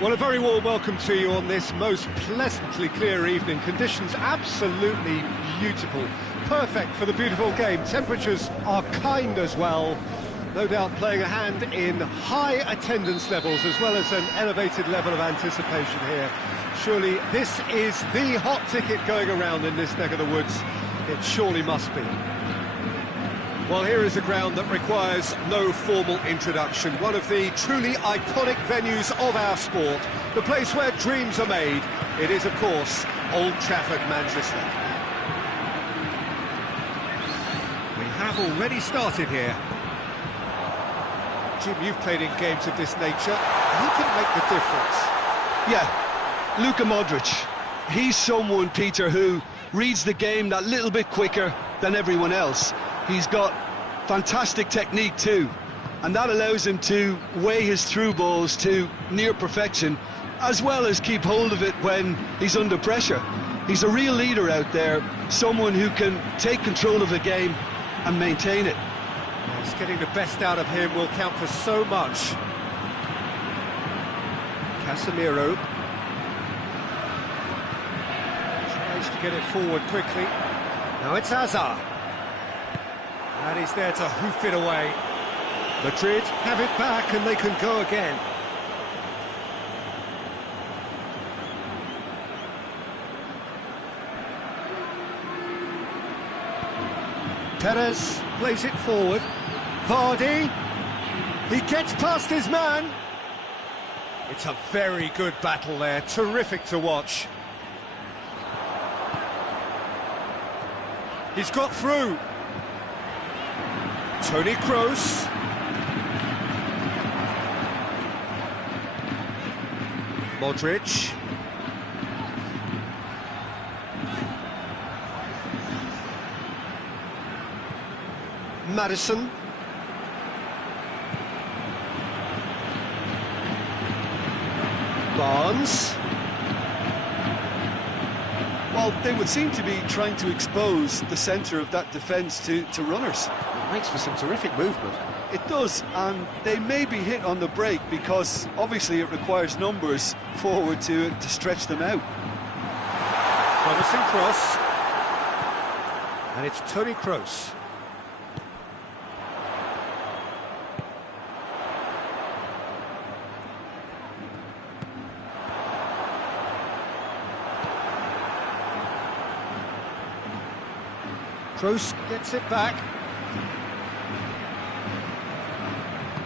Well, a very warm welcome to you on this most pleasantly clear evening. Conditions absolutely beautiful, perfect for the beautiful game. Temperatures are kind as well, no doubt playing a hand in high attendance levels as well as an elevated level of anticipation here. Surely this is the hot ticket going around in this neck of the woods. It surely must be. Well, here is a ground that requires no formal introduction. One of the truly iconic venues of our sport. The place where dreams are made. It is, of course, Old Trafford, Manchester. We have already started here. Jim, you've played in games of this nature. Who can make the difference? Yeah, Luka Modric. He's someone, Peter, who reads the game that little bit quicker than everyone else. He's got fantastic technique too, and that allows him to weigh his through balls to near perfection, as well as keep hold of it when he's under pressure. He's a real leader out there, someone who can take control of the game and maintain it. Yes, getting the best out of him will count for so much. Casemiro tries to get it forward quickly. Now it's Hazard. And he's there to hoof it away. Madrid have it back and they can go again. Perez plays it forward. Vardy. He gets past his man. It's a very good battle there. Terrific to watch. He's got through. Toni Kroos. Modric. Maddison. Barnes. Well, they would seem to be trying to expose the centre of that defence to runners. It makes for some terrific movement. It does, and they may be hit on the break because obviously it requires numbers forward to stretch them out. Promising cross. And it's Toni Kroos. Kroos gets it back.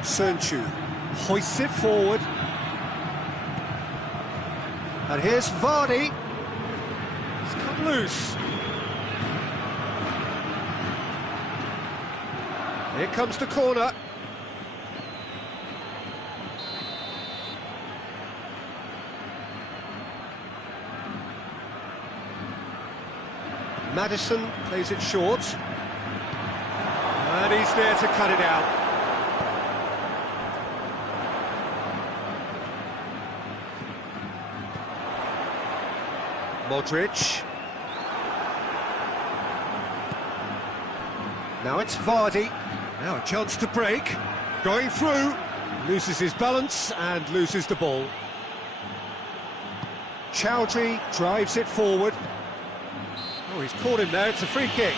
Sernchu hoists it forward. And here's Vardy. It's come loose. Here comes the corner. Maddison plays it short. And he's there to cut it out. Modric. Now it's Vardy. Now a chance to break. Going through. Loses his balance and loses the ball. Chowdhury drives it forward. Oh, he's caught him there. It's a free kick.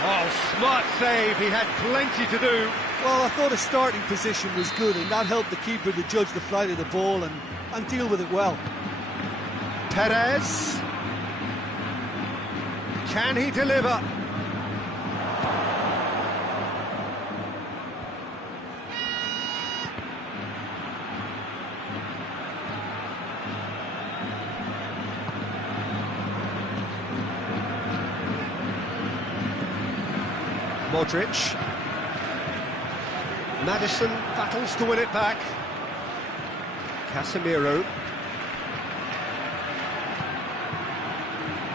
Oh, smart save, he had plenty to do. Well, I thought his starting position was good and that helped the keeper to judge the flight of the ball and deal with it well. Perez. Can he deliver? Modric. Maddison battles to win it back. Casemiro.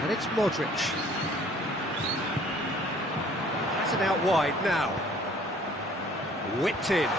And it's Modric. That's it out wide now. Whipped in.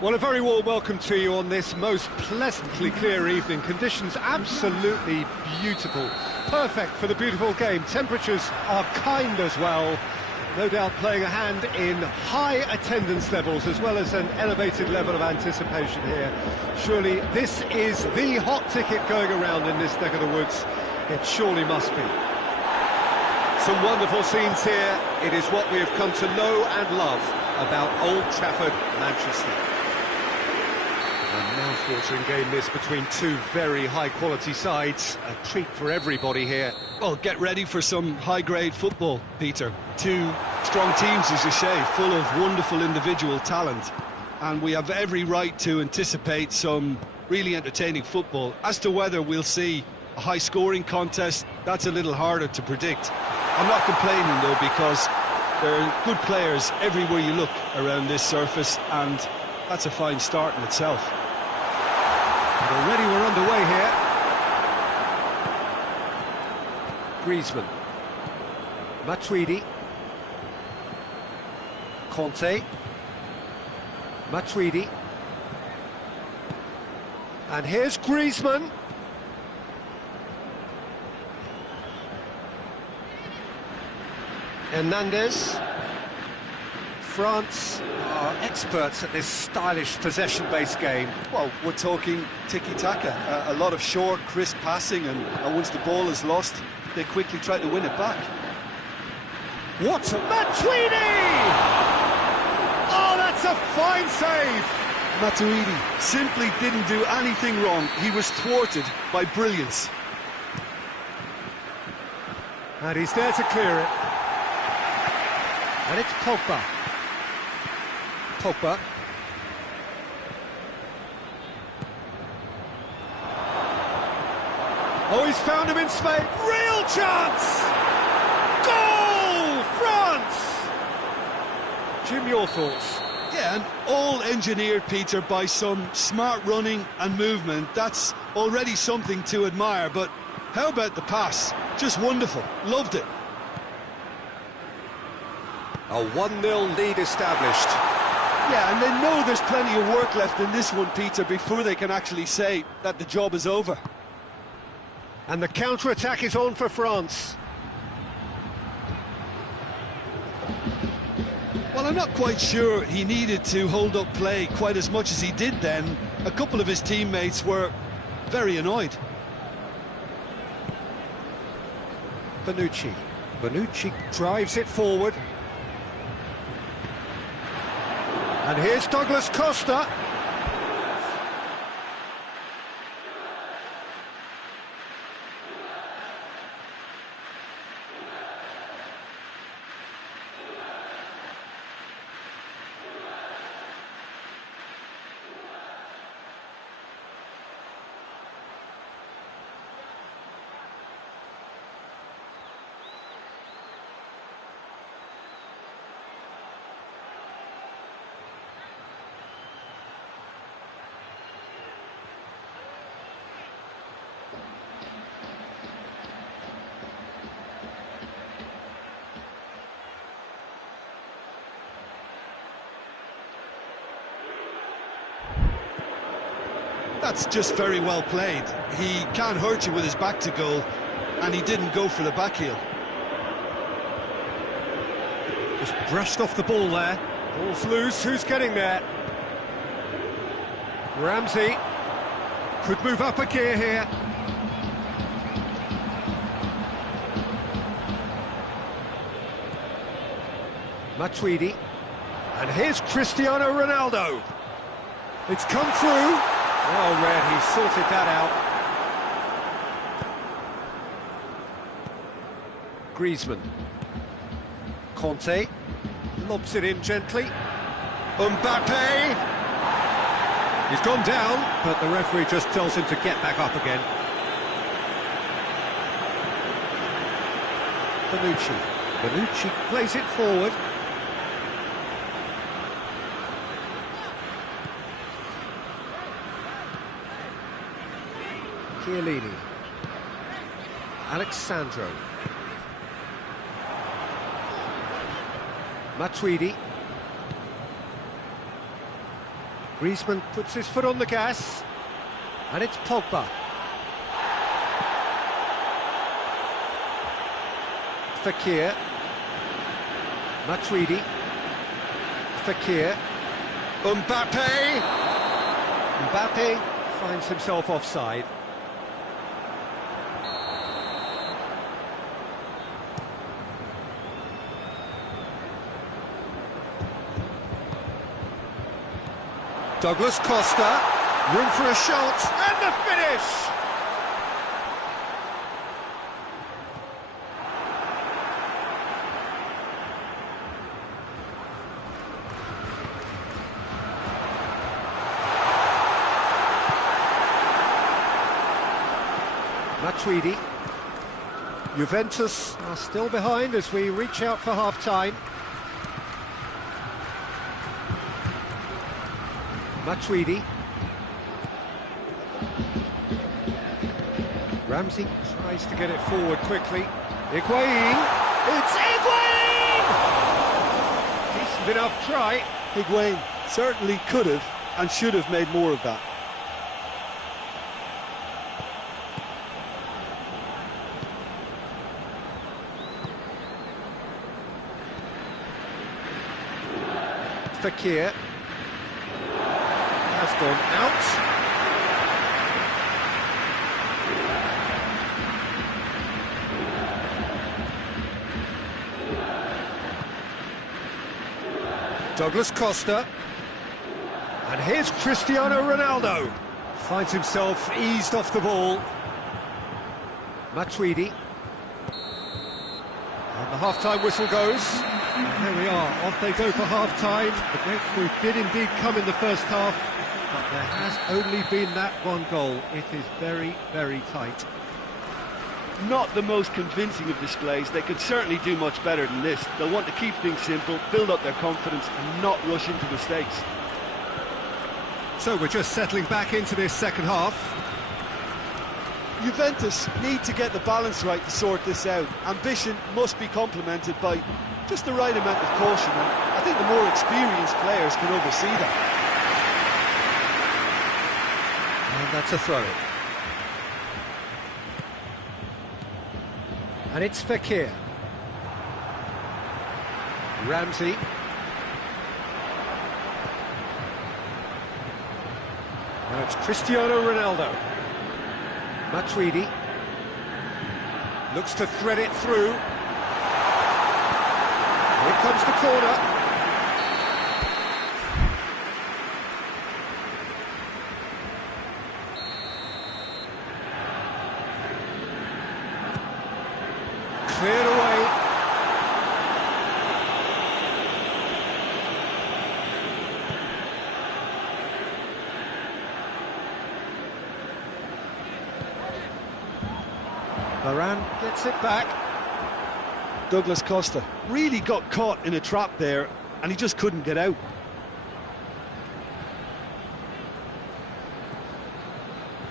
Well, a very warm welcome to you on this most pleasantly clear evening. Conditions absolutely beautiful. Perfect for the beautiful game. Temperatures are kind as well. No doubt playing a hand in high attendance levels as well as an elevated level of anticipation here. Surely this is the hot ticket going around in this neck of the woods. It surely must be. Some wonderful scenes here. It is what we have come to know and love about Old Trafford, Manchester. A mouth-watering game this between two very high-quality sides. A treat for everybody here. Well, get ready for some high-grade football, Peter. Two strong teams, as you say, full of wonderful individual talent. And we have every right to anticipate some really entertaining football. As to whether we'll see a high-scoring contest, that's a little harder to predict. I'm not complaining, though, because There are good players everywhere you look around this surface, and that's a fine start in itself. And already we're underway here. Griezmann. Matuidi. Conte. Matuidi. And here's Griezmann. Hernandez. France are experts at this stylish possession-based game. Well, we're talking tiki-taka, a lot of short, crisp passing, and once the ball is lost, they quickly try to win it back. What? Matuidi! Oh, that's a fine save! Matuidi simply didn't do anything wrong. He was thwarted by brilliance. And he's there to clear it. And it's Pogba. Pogba. Oh, he's found him in space. Real chance! Goal! France! Jim, your thoughts? Yeah, and all engineered, Peter, by some smart running and movement. That's already something to admire, but how about the pass? Just wonderful. Loved it. A 1-0 lead established. Yeah, and they know there's plenty of work left in this one, Peter, before they can actually say that the job is over. And the counter-attack is on for France. Well, I'm not quite sure he needed to hold up play quite as much as he did then. A couple of his teammates were very annoyed. Bonucci. Bonucci drives it forward. And here's Douglas Costa. That's just very well played. He can't hurt you with his back to goal, and he didn't go for the back heel. Just brushed off the ball there. Ball's loose, who's getting there? Ramsey could move up a gear here. Matuidi. And here's Cristiano Ronaldo. It's come through. Well read, he sorted that out. Griezmann. Conte. Lobs it in gently. Mbappe. He's gone down, but the referee just tells him to get back up again. Bonucci. Bonucci plays it forward. Chiellini. Alexandro. Matuidi. Griezmann puts his foot on the gas. And it's Pogba. Fekir. Matuidi. Fekir. Mbappe. Mbappe finds himself offside. Douglas Costa, room for a shot, and the finish! Matuidi. Juventus are still behind as we reach out for half-time. Matuidi. Ramsey tries to get it forward quickly. Higuain. It's Higuain! Decent enough try. Higuain certainly could have and should have made more of that. Fekir has gone out. Douglas Costa. And here's Cristiano Ronaldo. Finds himself eased off the ball. Matuidi. And the half-time whistle goes. And there we are, off they go for half-time. The breakthrough did indeed come in the first half, but there has only been that one goal. It is very, very tight. Not the most convincing of displays. They could certainly do much better than this. They'll want to keep things simple, build up their confidence and not rush into mistakes. So we're just settling back into this second half. Juventus need to get the balance right to sort this out. Ambition must be complemented by just the right amount of caution, and I think the more experienced players can oversee that. And that's a throw-in. And it's Fekir. Ramsey. Now it's Cristiano Ronaldo. Matuidi. Looks to thread it through. Here comes the corner. Cleared away. Varane gets it back. Douglas Costa really got caught in a trap there and he just couldn't get out.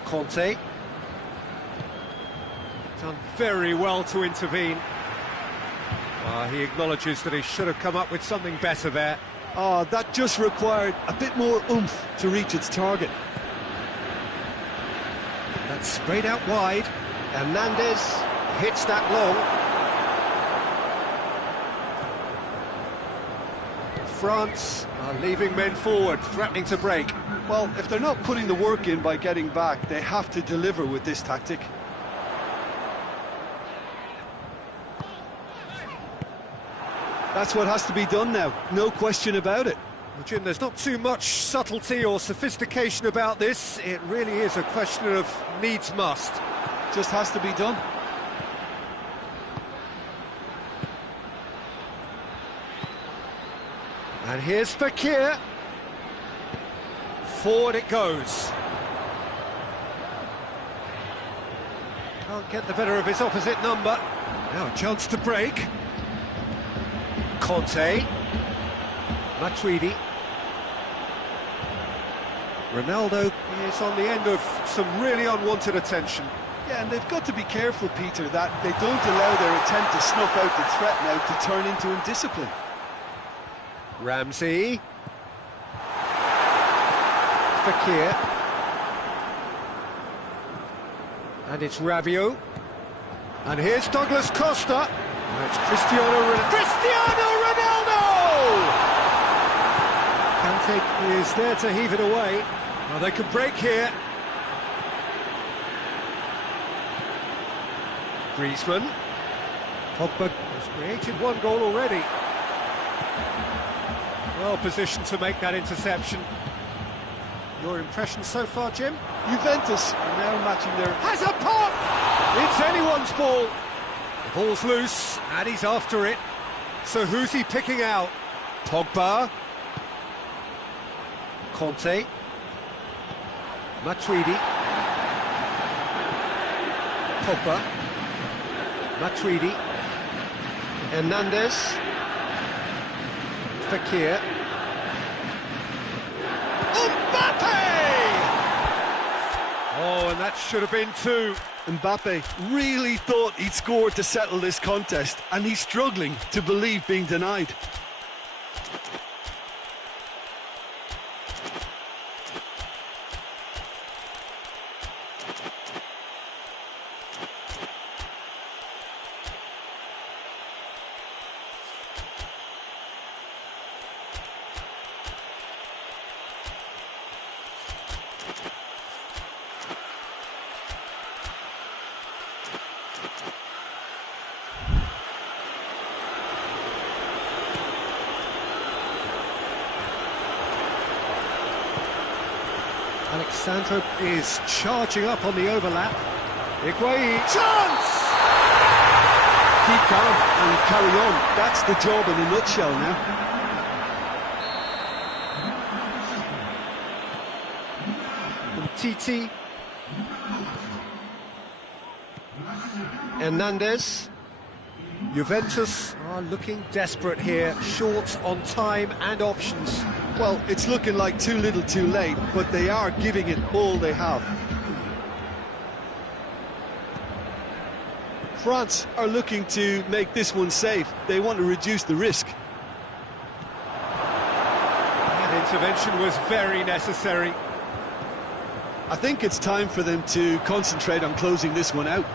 Conte. Done very well to intervene. He acknowledges that he should have come up with something better there. That just required a bit more oomph to reach its target. That's sprayed out wide. Hernandez hits that long. France are leaving men forward, threatening to break. Well, if they're not putting the work in by getting back, they have to deliver with this tactic. That's what has to be done now, no question about it. Well, Jim, there's not too much subtlety or sophistication about this. It really is a question of needs must. Just has to be done. And here's Fekir. Forward it goes. Can't get the better of his opposite number. Now a chance to break. Conte. Matuidi. Ronaldo is on the end of some really unwanted attention. Yeah, and they've got to be careful, Peter, that they don't allow their attempt to snuff out the threat now to turn into indiscipline. Ramsey. Fekir. And it's Rabiot. And here's Douglas Costa. And it's Cristiano Ronaldo! Kante is there to heave it away. Well, they could break here. Griezmann. Pogba has created one goal already. Well positioned to make that interception. Your impression so far, Jim? Juventus are now matching their... Has a pop! It's anyone's ball. The ball's loose, and he's after it. So who's he picking out? Pogba. Conte. Matuidi. Pogba. Matuidi. Hernandez. Fekir. Mbappe! Mbappe! Oh, and that should have been two. Mbappe really thought he'd scored to settle this contest, and he's struggling to believe being denied. Alexandro is charging up on the overlap. Higuain, chance! Keep calm and carry on. That's the job in a nutshell now. Titi. Hernandez. Juventus are looking desperate here, short on time and options. Well, it's looking like too little too late, but they are giving it all they have. France are looking to make this one safe. They want to reduce the risk. That intervention was very necessary. I think it's time for them to concentrate on closing this one out.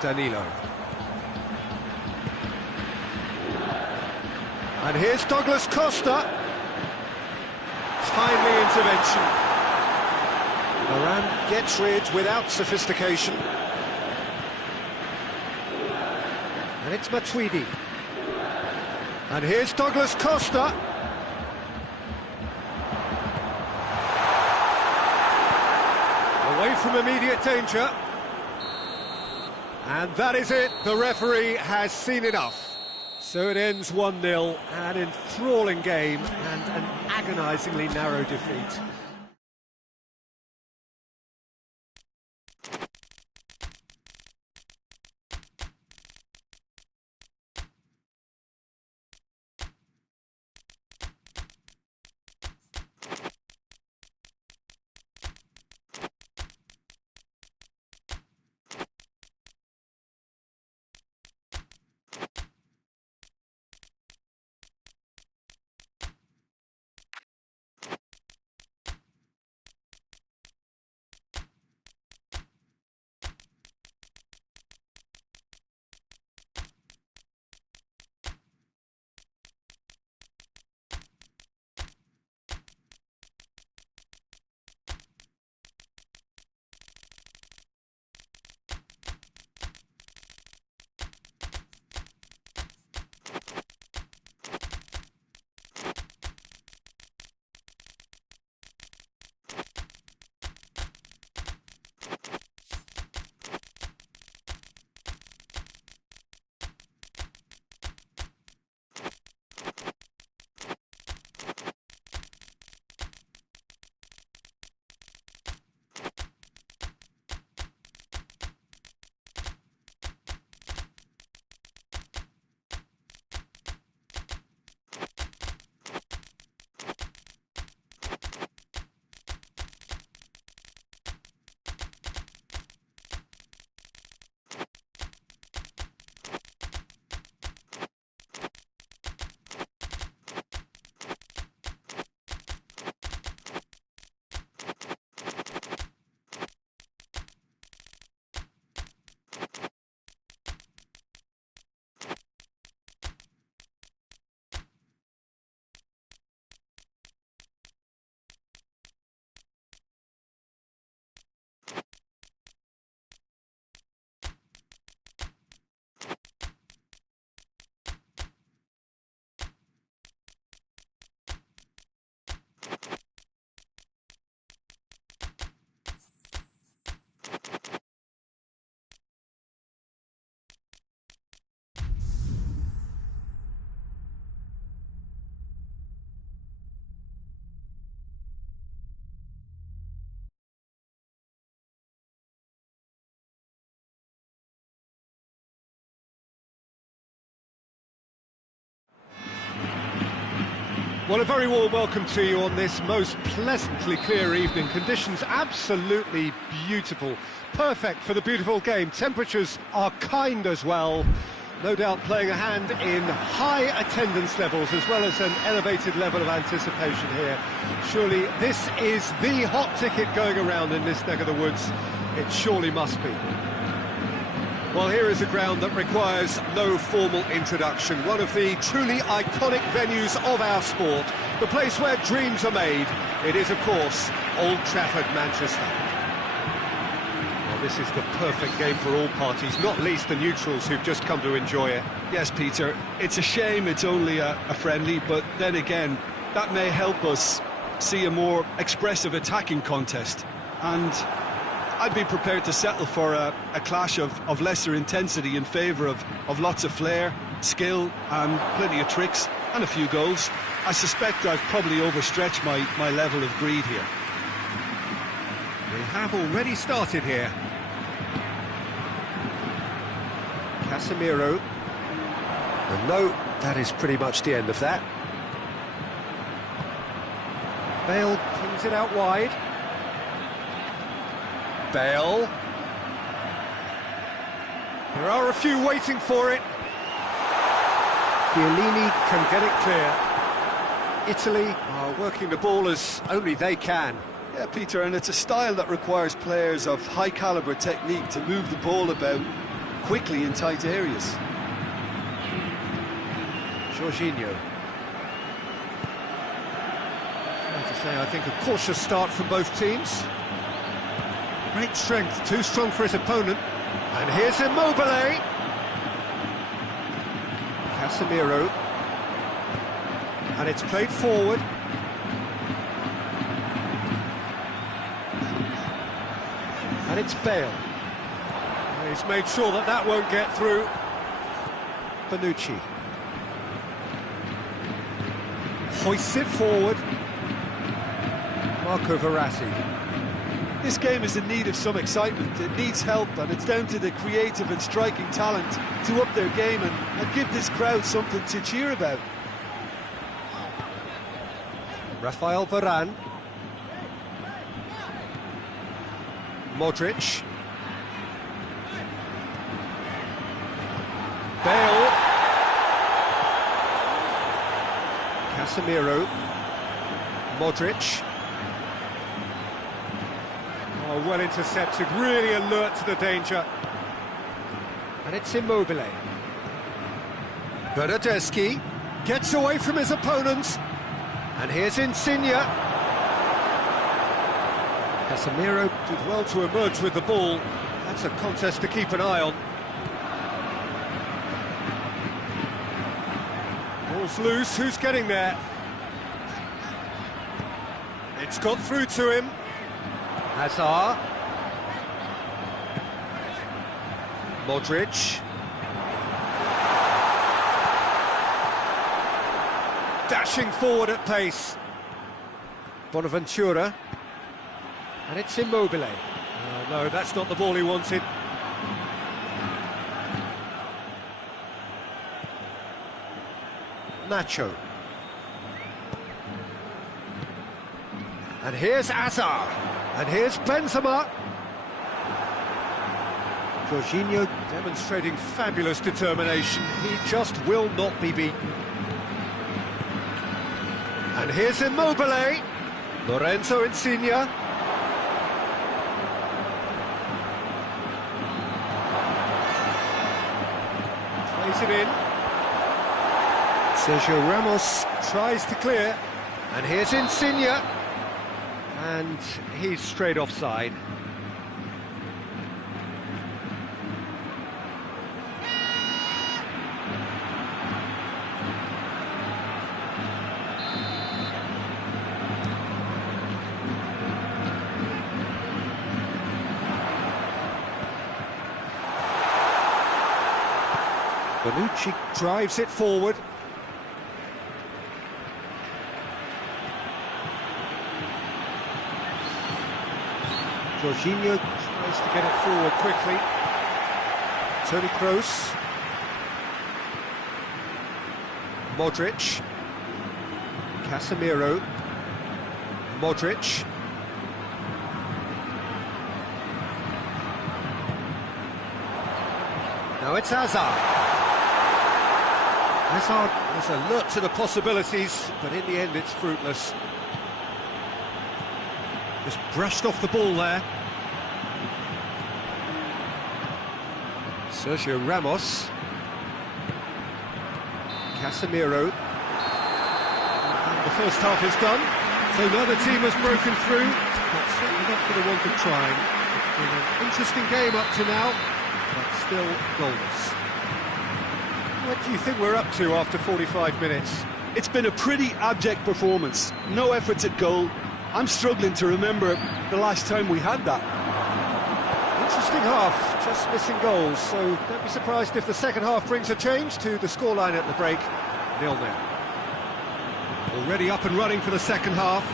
Danilo. And here's Douglas Costa. Timely intervention. Varane gets rid without sophistication. And it's Matuidi. And here's Douglas Costa. Away from immediate danger. And that is it. The referee has seen enough. So it ends 1-0, an enthralling game and an agonisingly narrow defeat. Well, a very warm welcome to you on this most pleasantly clear evening. Conditions absolutely beautiful. Perfect for the beautiful game. Temperatures are kind as well. No doubt playing a hand in high attendance levels as well as an elevated level of anticipation here. Surely this is the hot ticket going around in this neck of the woods. It surely must be. Well, here is a ground that requires no formal introduction. One of the truly iconic venues of our sport. The place where dreams are made. It is, of course, Old Trafford, Manchester. Well, this is the perfect game for all parties, not least the neutrals who've just come to enjoy it. Yes, Peter, it's a shame it's only a friendly, but then again, that may help us see a more expressive attacking contest. And I'd be prepared to settle for a clash of lesser intensity in favour of lots of flair, skill and plenty of tricks and a few goals. I suspect I've probably overstretched my level of greed here. We have already started here. Casemiro. And no, that is pretty much the end of that. Bale pings it out wide. Bale. There are a few waiting for it. Chiellini can get it clear. Italy are working the ball as only they can. Yeah, Peter, and it's a style that requires players of high-caliber technique to move the ball about quickly in tight areas. Jorginho. Fair to say, I think a cautious start from both teams. Great strength, too strong for his opponent. And here's Immobile. Casemiro. And it's played forward. And it's Bale. He's made sure that that won't get through. Bonucci. Hoists it forward. Marco Verratti. This game is in need of some excitement. It needs help, and it's down to the creative and striking talent to up their game and give this crowd something to cheer about. Rafael Varane. Modric. Bale. Casemiro. Modric. Oh, well intercepted, really alert to the danger. And it's Immobile. Bernardeschi gets away from his opponent. And here's Insigne. Casemiro did well to emerge with the ball. That's a contest to keep an eye on. Ball's loose, who's getting there? It's got through to him. Hazard. Modric. Dashing forward at pace. Bonaventura. And it's Immobile. Oh, no, that's not the ball he wanted. Nacho. And here's Hazard. And here's Benzema. Jorginho demonstrating fabulous determination. He just will not be beaten. And here's Immobile. Lorenzo Insigne. Plays it in. Sergio Ramos tries to clear. And here's Insigne. And he's straight offside. Bonucci drives it forward. Jorginho tries to get it forward quickly. Toni Kroos. Casemiro, Modric. Now it's Hazard. Hazard is alert to the possibilities, but in the end it's fruitless. Just brushed off the ball there. Sergio Ramos. Casemiro. And the first half is done, so another team has broken through, but certainly not for the want of trying. It's been an interesting game up to now, but still goalless. What do you think we're up to after 45 minutes? It's been a pretty abject performance. No efforts at goal. I'm struggling to remember the last time we had that. Interesting half, just missing goals, so don't be surprised if the second half brings a change to the scoreline at the break. 0-0. Already up and running for the second half.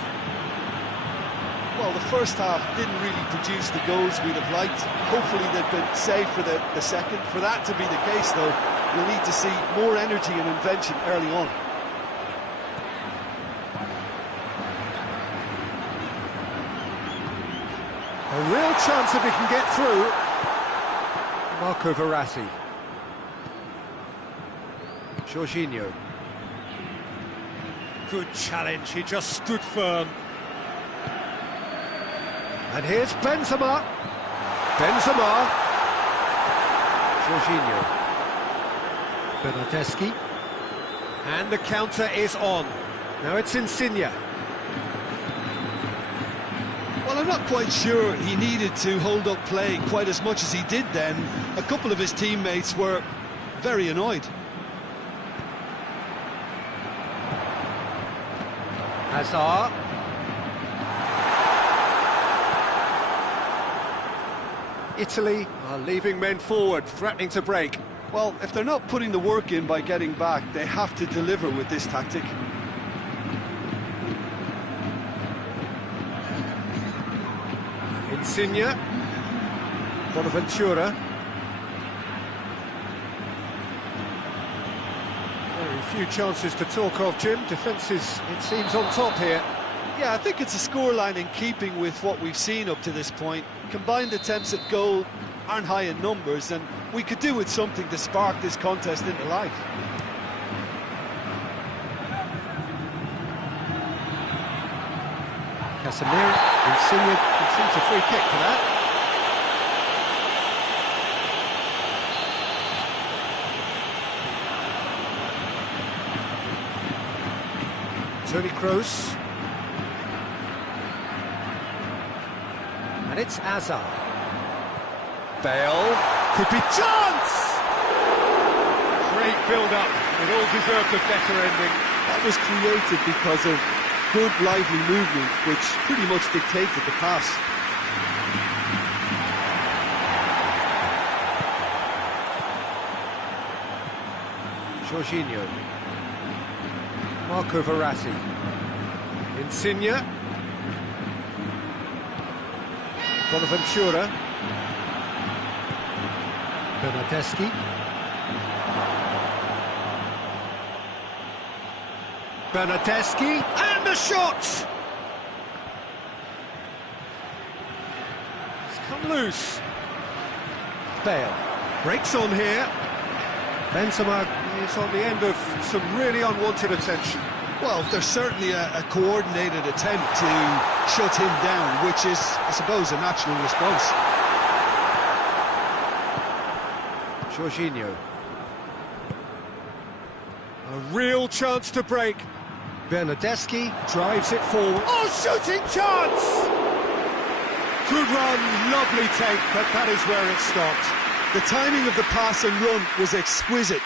Well, the first half didn't really produce the goals we'd have liked. Hopefully they've been saved for the second. For that to be the case, though, we'll need to see more energy and invention early on. A real chance if he can get through. Marco Verratti. Jorginho. Good challenge, he just stood firm. And here's Benzema. Benzema. Jorginho. Bernardeschi. And the counter is on. Now it's Insigne. Well, I'm not quite sure he needed to hold up play quite as much as he did then. A couple of his teammates were very annoyed. Hazard. Italy are leaving men forward, threatening to break. Well, if they're not putting the work in by getting back, they have to deliver with this tactic. Insigne. Bonaventura. Very few chances to talk of, Jim. Defence is, it seems, on top here. Yeah, I think it's a scoreline in keeping with what we've seen up to this point. Combined attempts at goal aren't high in numbers, and we could do with something to spark this contest into life. Casemiro, Insigne receives a free kick for that. Toni Kroos. And it's Hazard. Bale. Could be chance! Great build-up. It all deserved a better ending. That was created because of good, lively movement, which pretty much dictated the pass. Jorginho. Marco Verratti. Insigne. Bonaventura. Bernardeschi. Bernardeschi, and a shot! It's come loose. Bale breaks on here. Benzema is on the end of some really unwanted attention. Well, there's certainly a coordinated attempt to shut him down, which is, I suppose, a natural response. Jorginho. A real chance to break. Bernardeschi drives it forward. Oh, shooting chance! Good run, lovely take, but that is where it stopped. The timing of the pass and run was exquisite.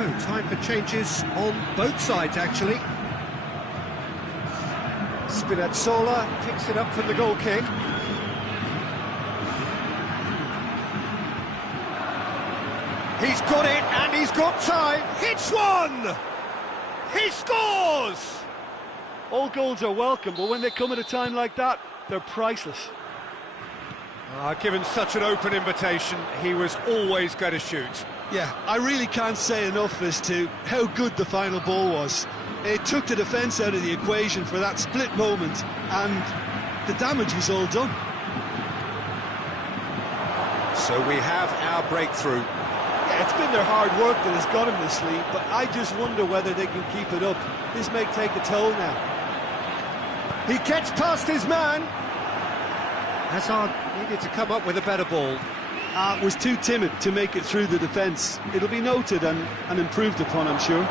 So, time for changes on both sides, actually. Spinazzola picks it up from the goal kick. He's got it, and he's got time. Hits one! He scores! All goals are welcome, but when they come at a time like that, they're priceless. Given such an open invitation, he was always going to shoot. Yeah, I really can't say enough as to how good the final ball was. It took the defence out of the equation for that split moment, and the damage was all done. So we have our breakthrough. Yeah, it's been their hard work that has got them this lead, but I just wonder whether they can keep it up. This may take a toll now. He gets past his man. Hazard needed to come up with a better ball. Was too timid to make it through the defence. It'll be noted and improved upon, I'm sure.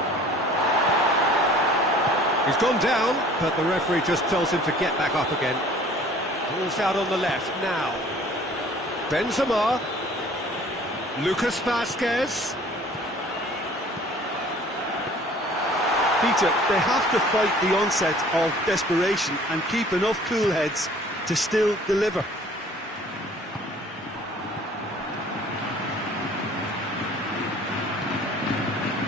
He's gone down, but the referee just tells him to get back up again. Ball's out on the left now. Benzema. Lucas Vazquez. Peter, they have to fight the onset of desperation and keep enough cool heads to still deliver.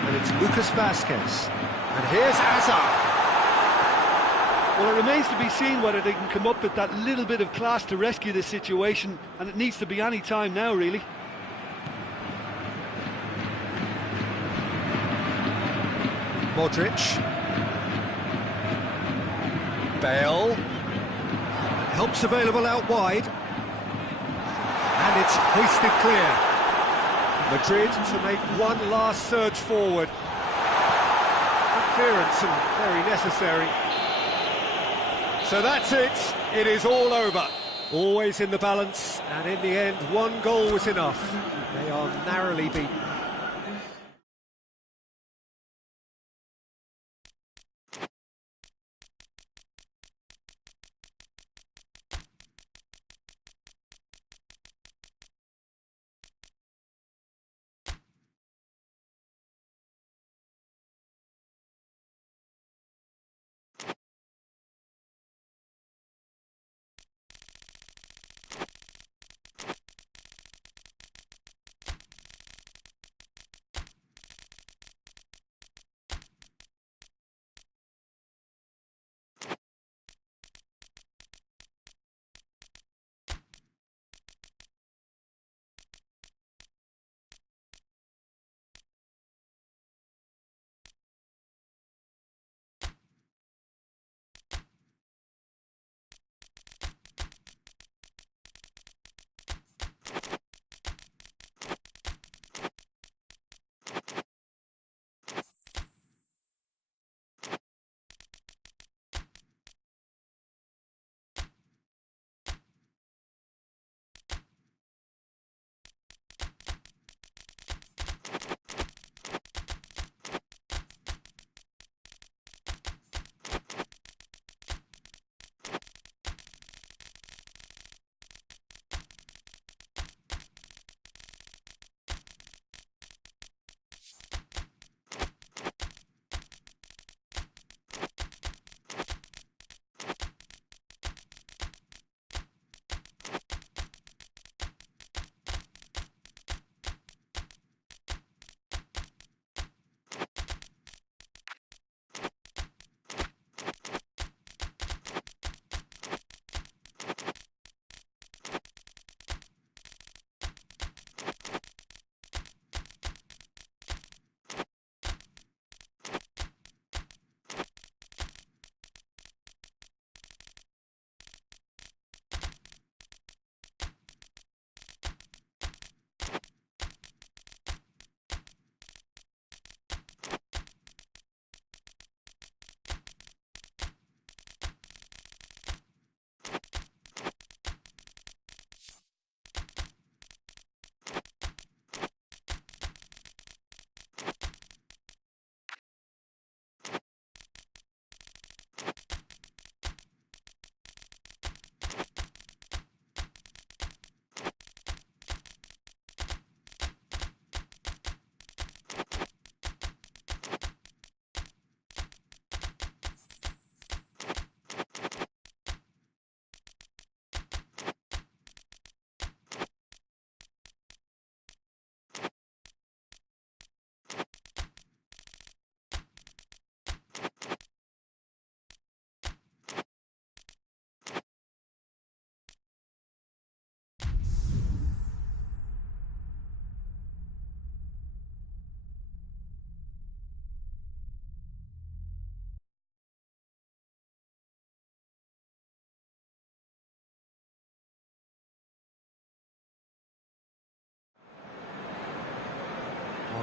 And it's Lucas Vazquez. And here's Hazard. Well, it remains to be seen whether they can come up with that little bit of class to rescue this situation, and it needs to be any time now, really. Modric. Bale. Help's available out wide. And it's hoisted clear. Madrid to make one last surge forward. Good clearance and very necessary. So that's it. It is all over. Always in the balance, and in the end, one goal was enough. They are narrowly beaten.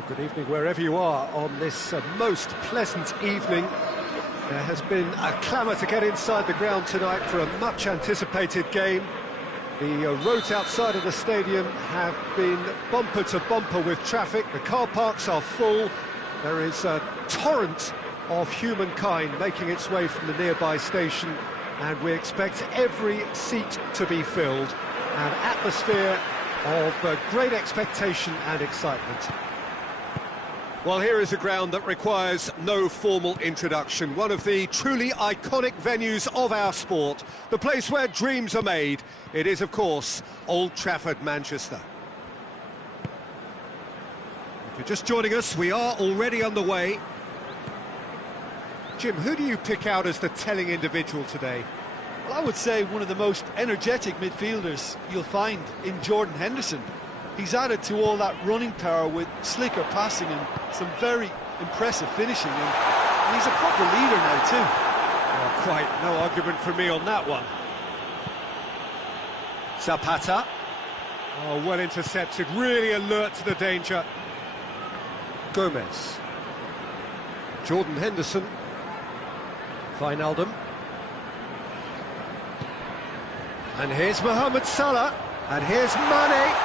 Good evening wherever you are on this most pleasant evening. There has been a clamour to get inside the ground tonight for a much anticipated game. The roads outside of the stadium have been bumper to bumper with traffic. The car parks are full. There is a torrent of humankind making its way from the nearby station, and we expect every seat to be filled. An atmosphere of great expectation and excitement. Well, here is a ground that requires no formal introduction. One of the truly iconic venues of our sport. The place where dreams are made. It is, of course, Old Trafford, Manchester. If you're just joining us, we are already underway. Jim, who do you pick out as the telling individual today? Well, I would say one of the most energetic midfielders you'll find in Jordan Henderson. He's added to all that running power with slicker passing and some very impressive finishing, and he's a proper leader now too. Oh, quite no argument for me on that one. Zapata. Oh, well intercepted, really alert to the danger. Gomez. Jordan Henderson. Wijnaldum. And here's Mohamed Salah. And here's Mane.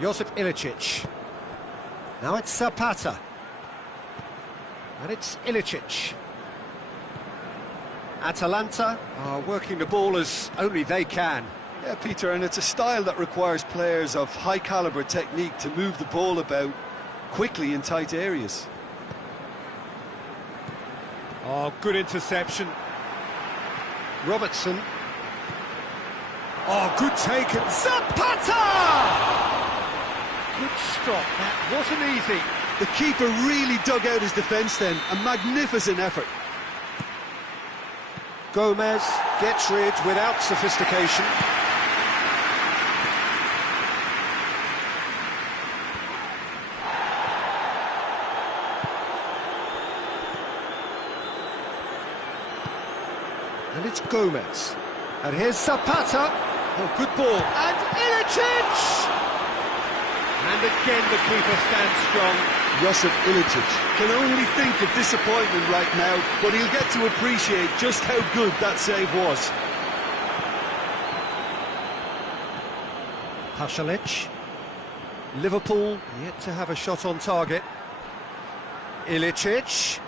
Josip Ilicic. Now it's Zapata. And it's Ilicic. Atalanta are working the ball as only they can. Yeah, Peter, and it's a style that requires players of high-caliber technique to move the ball about quickly in tight areas. Oh, good interception. Robertson. Oh, good take. And Zapata! Good stop. That wasn't easy. The keeper really dug out his defence then. A magnificent effort. Gomez gets rid without sophistication. And it's Gomez. And here's Zapata. Oh, good ball. And Ilicic! And again the keeper stands strong. Josip Ilicic can only think of disappointment right now, but he'll get to appreciate just how good that save was. Pasalic. Liverpool yet to have a shot on target. Ilicic.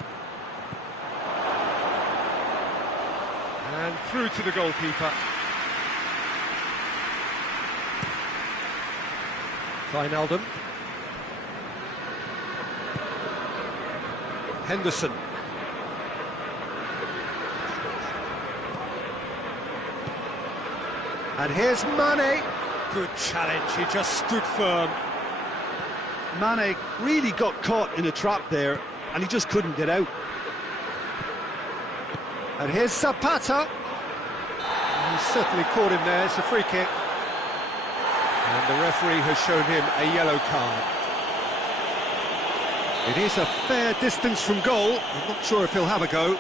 And through to the goalkeeper. Wijnaldum. Henderson. And here's Mane. Good challenge, he just stood firm. Mane really got caught in a trap there, and he just couldn't get out. And here's Zapata. He's certainly caught him there, it's a free kick. And the referee has shown him a yellow card. It is a fair distance from goal. I'm not sure if he'll have a go.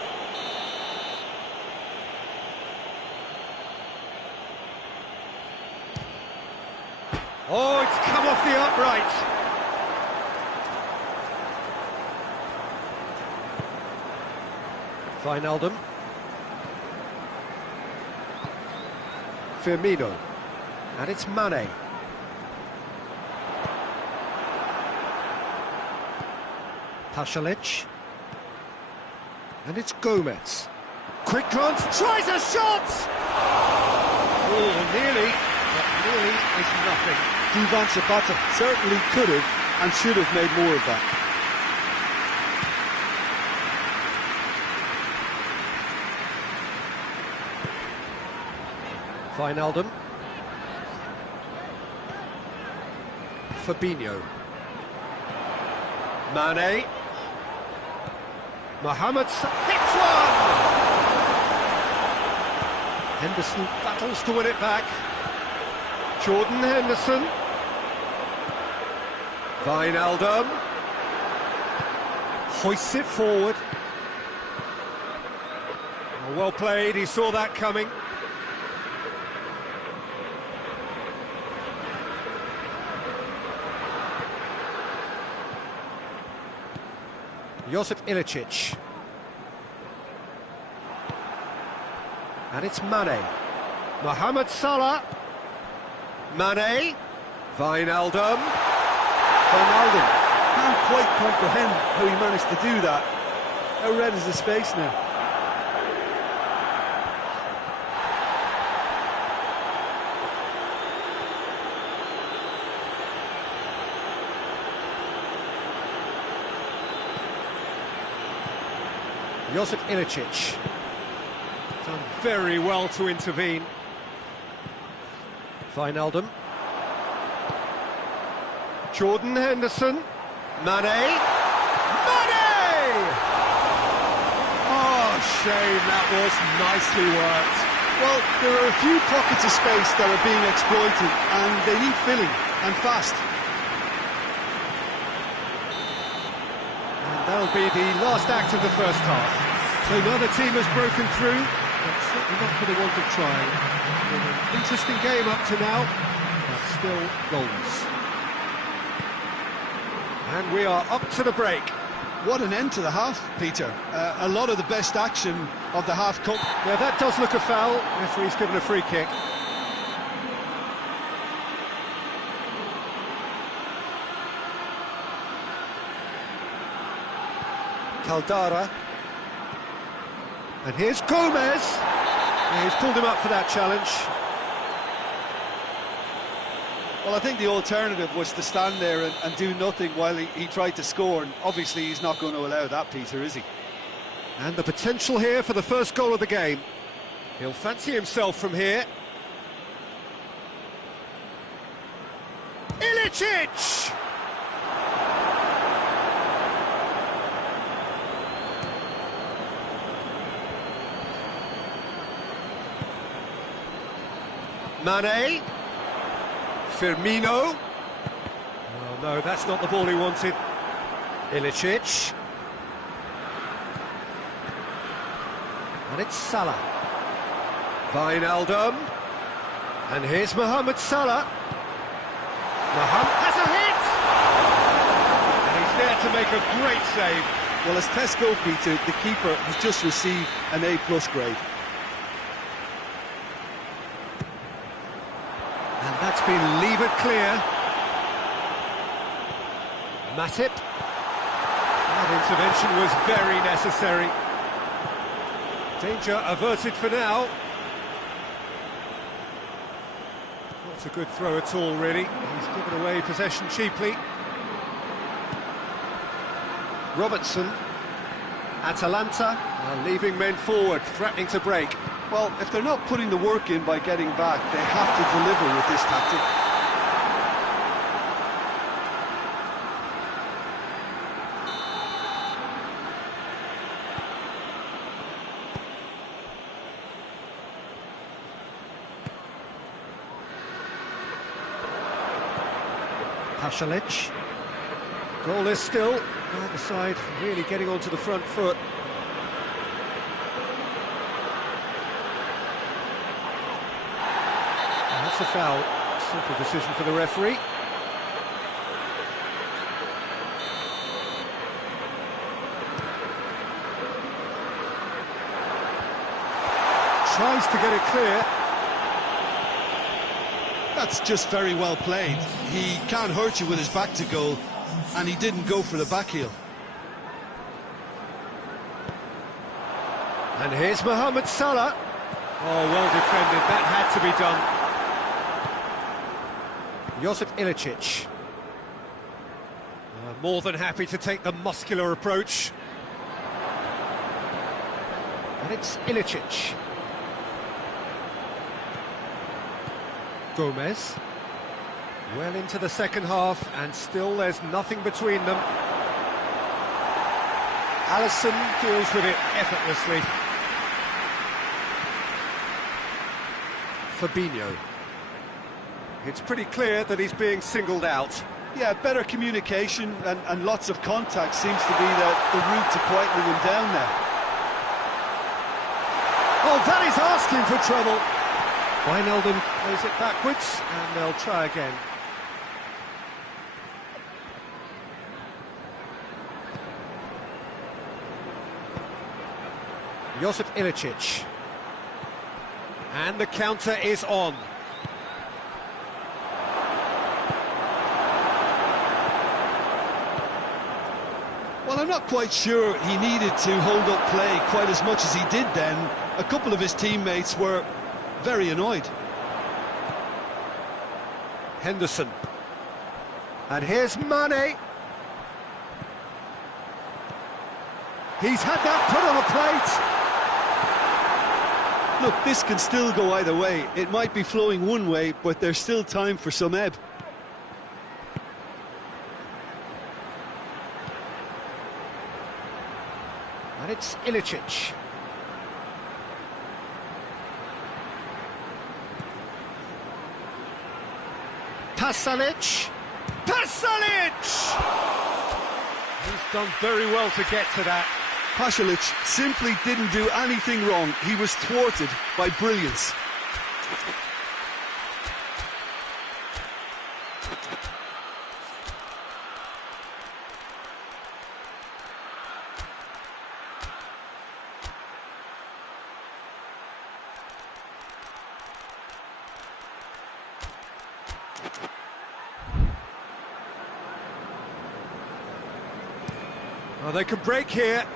Oh, it's come off the upright. Wijnaldum. Firmino. And it's Mane. Pasalic. And it's Gomez. Quick glance, tries a shot! Oh, nearly, but nearly is nothing. Duvan Zapata certainly could have and should have made more of that. Wijnaldum. Fabinho. Mane. Mohamed hits one! Henderson battles to win it back. Jordan Henderson. Wijnaldum. Hoists it forward. Oh, well played, he saw that coming. Josip Ilicic. And it's Mane. Mohamed Salah. Mane. Wijnaldum. Wijnaldum can't quite comprehend how he managed to do that. How red is his face now? Josip Ilicic. Done very well to intervene. Wijnaldum. Jordan Henderson. Mane. Mane! Oh, shame, that was nicely worked. Well, there are a few pockets of space that are being exploited, and they need filling, and fast. And that'll be the last act of the first half. So neither team has broken through, but certainly not for the want of trying. It's been an interesting game up to now, but still goalless. And we are up to the break. What an end to the half, Peter. A lot of the best action of the half come. Now that does look a foul. Referee's given a free kick. Caldara. And here's Gomez. Yeah, he's pulled him up for that challenge. Well, I think the alternative was to stand there and do nothing while he tried to score, and obviously he's not going to allow that, Peter, is he? And the potential here for the first goal of the game. He'll fancy himself from here. Ilicic! Mane. Firmino. Oh no, that's not the ball he wanted. Ilicic. And it's Salah. Wijnaldum. And here's Mohamed Salah. Mohamed has a hit! And he's there to make a great save. Well, as Tesco, Peter, the keeper has just received an A+ grade. And that's been levered clear. Matip. That intervention was very necessary. Danger averted for now. Not a good throw at all, really. He's given away possession cheaply. Robertson. Atalanta are leaving men forward, threatening to break. Well, if they're not putting the work in by getting back, they have to deliver with this tactic. Pasalic. Goalless still. Either side really getting onto the front foot. That's a foul. Simple decision for the referee. Tries to get it clear. That's just very well played. He can't hurt you with his back to goal, and he didn't go for the back heel. And here's Mohamed Salah. Oh, well defended. That had to be done. Josip Ilicic. More than happy to take the muscular approach. And it's Ilicic. Gomez. Well into the second half, and still there's nothing between them. Alisson deals with it effortlessly. Fabinho. It's pretty clear that he's being singled out. Yeah, better communication and lots of contact seems to be the route to quietening him down there. Oh, that is asking for trouble. Wijnaldum plays it backwards, and they'll try again. Josip Ilicic. And the counter is on. Well, I'm not quite sure he needed to hold up play quite as much as he did then. A couple of his teammates were very annoyed. Henderson. And here's Mane. He's had that put on a plate. Look, this can still go either way. It might be flowing one way, but there's still time for some ebb. And it's Ilicic. Pasalic. Pasalic! He's done very well to get to that. Pasalic simply didn't do anything wrong. He was thwarted by brilliance. Oh, they can break here.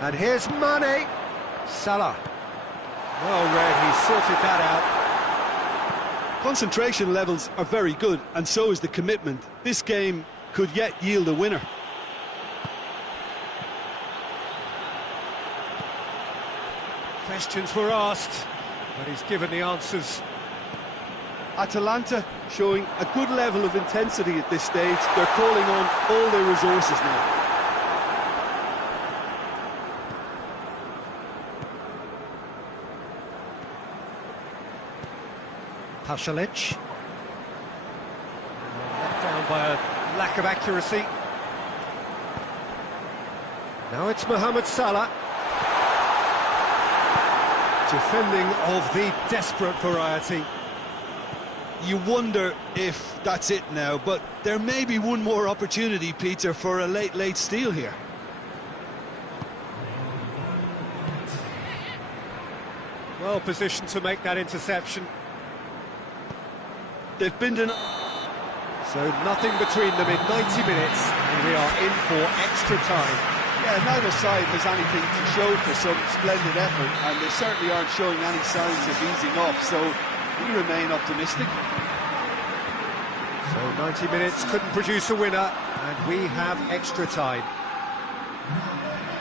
And here's Mane. Salah. Well read, he sorted that out. Concentration levels are very good, and so is the commitment. This game could yet yield a winner. Questions were asked, but he's given the answers. Atalanta showing a good level of intensity at this stage. They're calling on all their resources now. Pasalic. Let down by a lack of accuracy. Now it's Mohamed Salah. Defending of the desperate variety. You wonder if that's it now, but there may be one more opportunity, Peter, for a late steal here. Well positioned to make that interception. They've been denied. So nothing between them in 90 minutes, and we are in for extra time. Yeah, neither side has anything to show for some splendid effort, and they certainly aren't showing any signs of easing off, so we remain optimistic. So 90 minutes couldn't produce a winner, and we have extra time.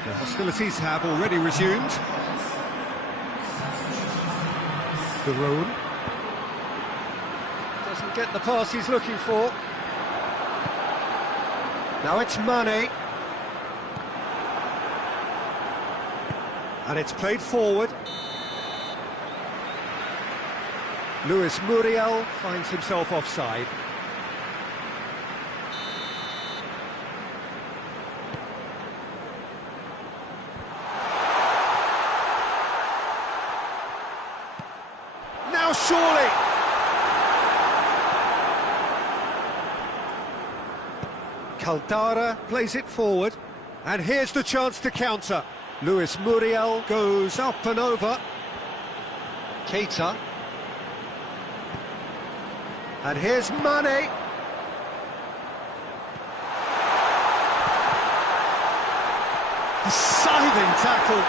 The hostilities have already resumed. Garoon doesn't get the pass he's looking for. Now it's Mane. And it's played forward. Luis Muriel finds himself offside. Now surely! Caldara plays it forward. And here's the chance to counter. Luis Muriel goes up and over. Keita. And here's Mane. A scything tackle.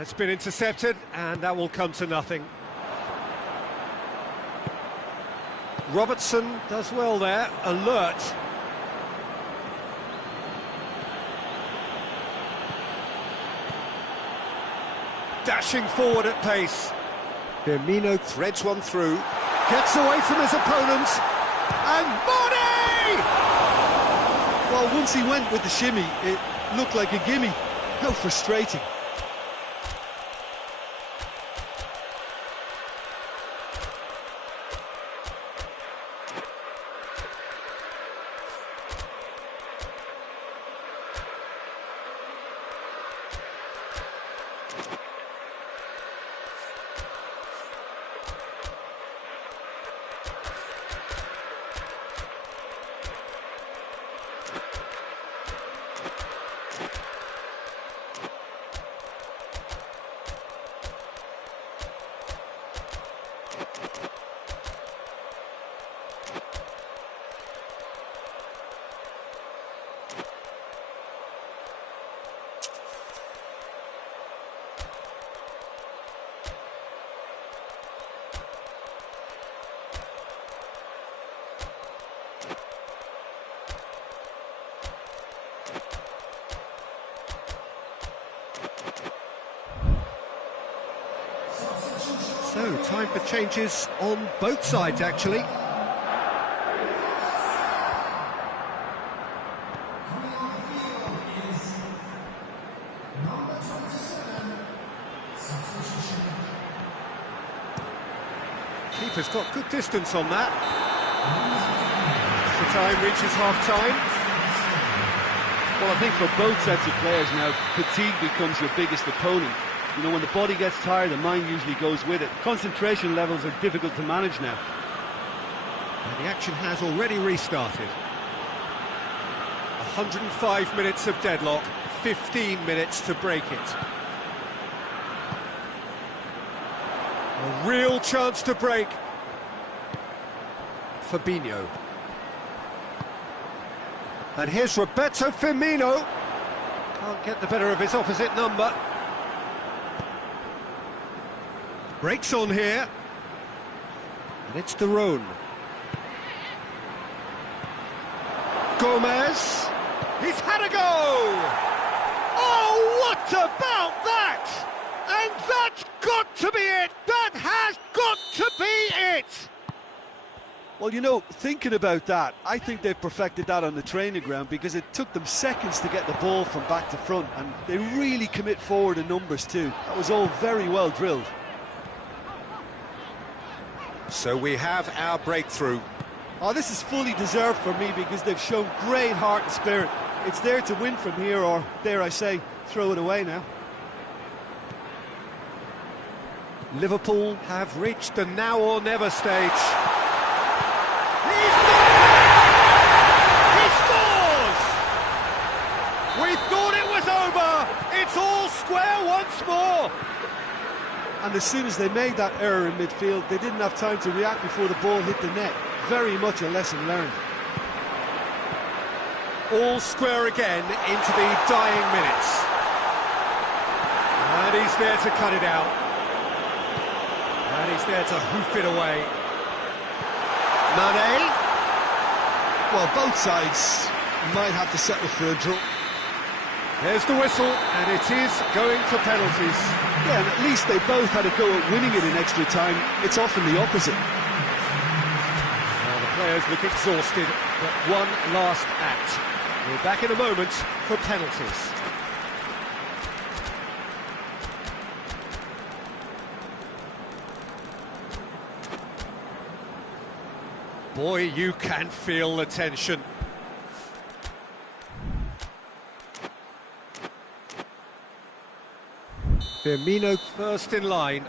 It's been intercepted, and that will come to nothing. Robertson does well there, alert. Dashing forward at pace. Firmino threads one through, gets away from his opponent, and Mane! Well, once he went with the shimmy, it looked like a gimme. How frustrating. Time for changes on both sides, actually. Keeper's got good distance on that. The time reaches half-time. Well, I think for both sets of players now, fatigue becomes your biggest opponent. You know, when the body gets tired, the mind usually goes with it. Concentration levels are difficult to manage now. And the action has already restarted. 105 minutes of deadlock, 15 minutes to break it. A real chance to break. Fabinho. And here's Roberto Firmino. Can't get the better of his opposite number. Breaks on here. And it's De Roon. Gomez. He's had a go! Oh, what about that? And that's got to be it! That has got to be it! Well, you know, thinking about that, I think they've perfected that on the training ground because it took them seconds to get the ball from back to front, and they really commit forward in numbers too. That was all very well drilled. So we have our breakthrough. Oh, this is fully deserved for me because they've shown great heart and spirit. It's there to win from here, or, dare I say, throw it away now. Liverpool have reached the now or never stage. He scores! We thought it was over. It's all square once more. And as soon as they made that error in midfield, they didn't have time to react before the ball hit the net. Very much a lesson learned. All square again into the dying minutes. And he's there to cut it out. And he's there to hoof it away. Mane. Well, both sides might have to settle for a draw. There's the whistle, and it is going to penalties. Yeah, and at least they both had a go at winning it in extra time. It's often the opposite. Well, the players look exhausted, but one last act. We're back in a moment for penalties. Boy, you can feel the tension. Firmino first in line.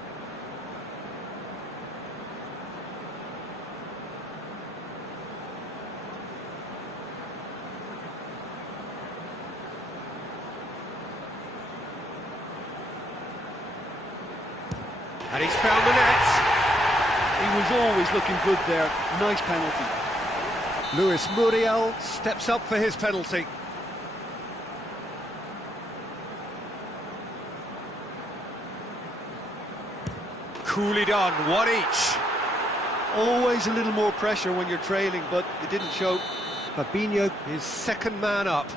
And he's found the net. He was always looking good there. Nice penalty. Luis Muriel steps up for his penalty. Coolly done, one each. Always a little more pressure when you're trailing, but it didn't show. Fabinho is second man up.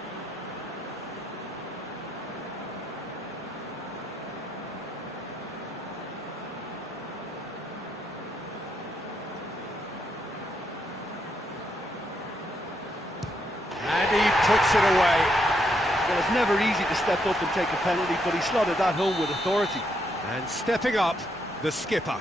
And he puts it away. Well, it's never easy to step up and take a penalty, but he slotted that home with authority. And stepping up, the skipper.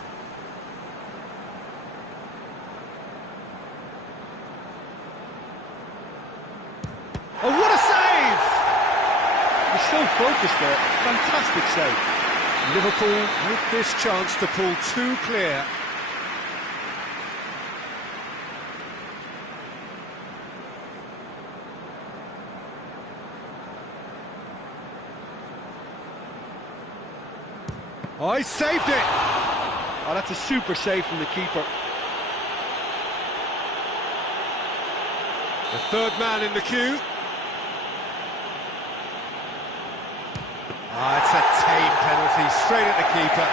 Oh, what a save! He's so focused there. Fantastic save. Liverpool with this chance to pull two clear. Oh, he saved it! Oh, that's a super save from the keeper. The third man in the queue. Ah, it's a tame penalty, straight at the keeper.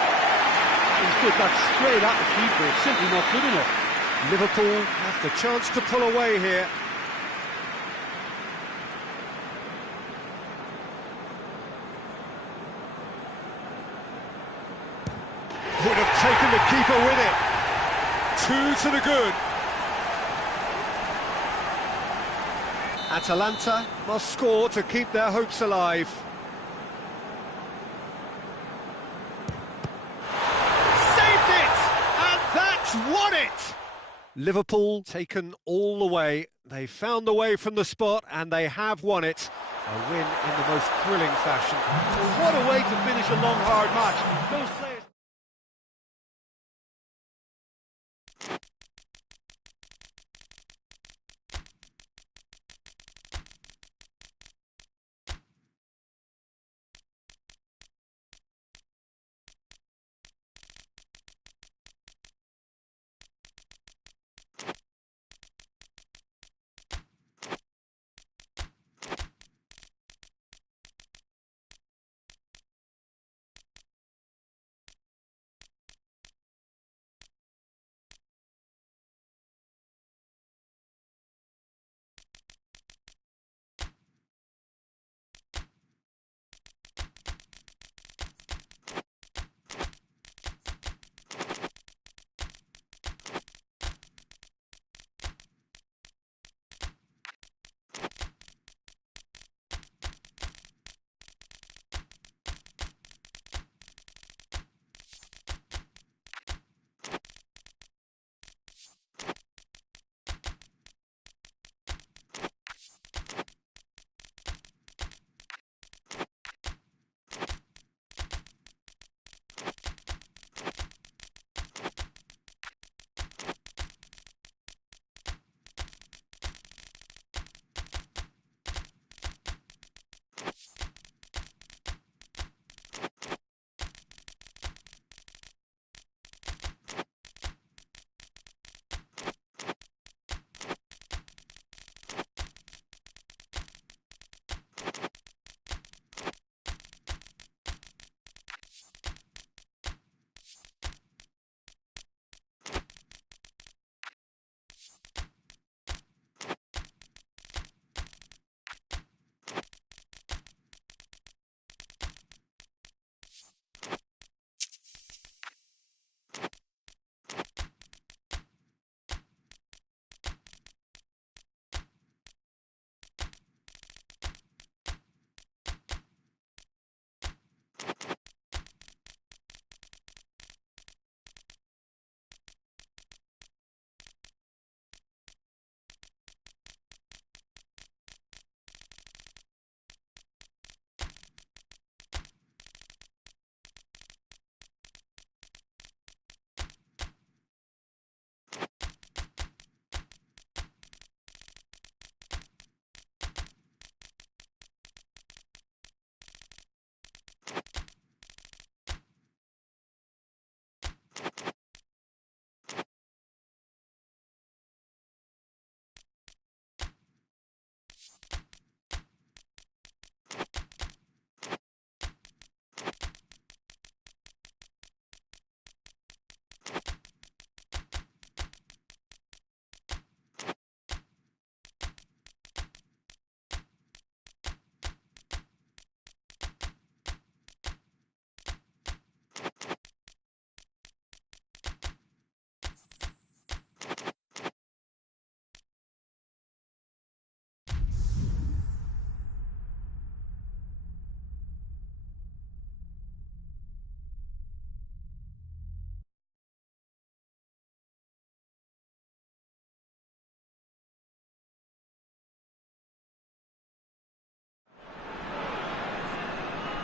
He's put that straight at the keeper. It's simply not good enough. Liverpool have the chance to pull away here. Would have taken the keeper with it. 2 to the good. Atalanta must score to keep their hopes alive. Saved it! And that's won it! Liverpool taken all the way. They found the way from the spot and they have won it. A win in the most thrilling fashion. Well, what a way to finish a long, hard match. Those players...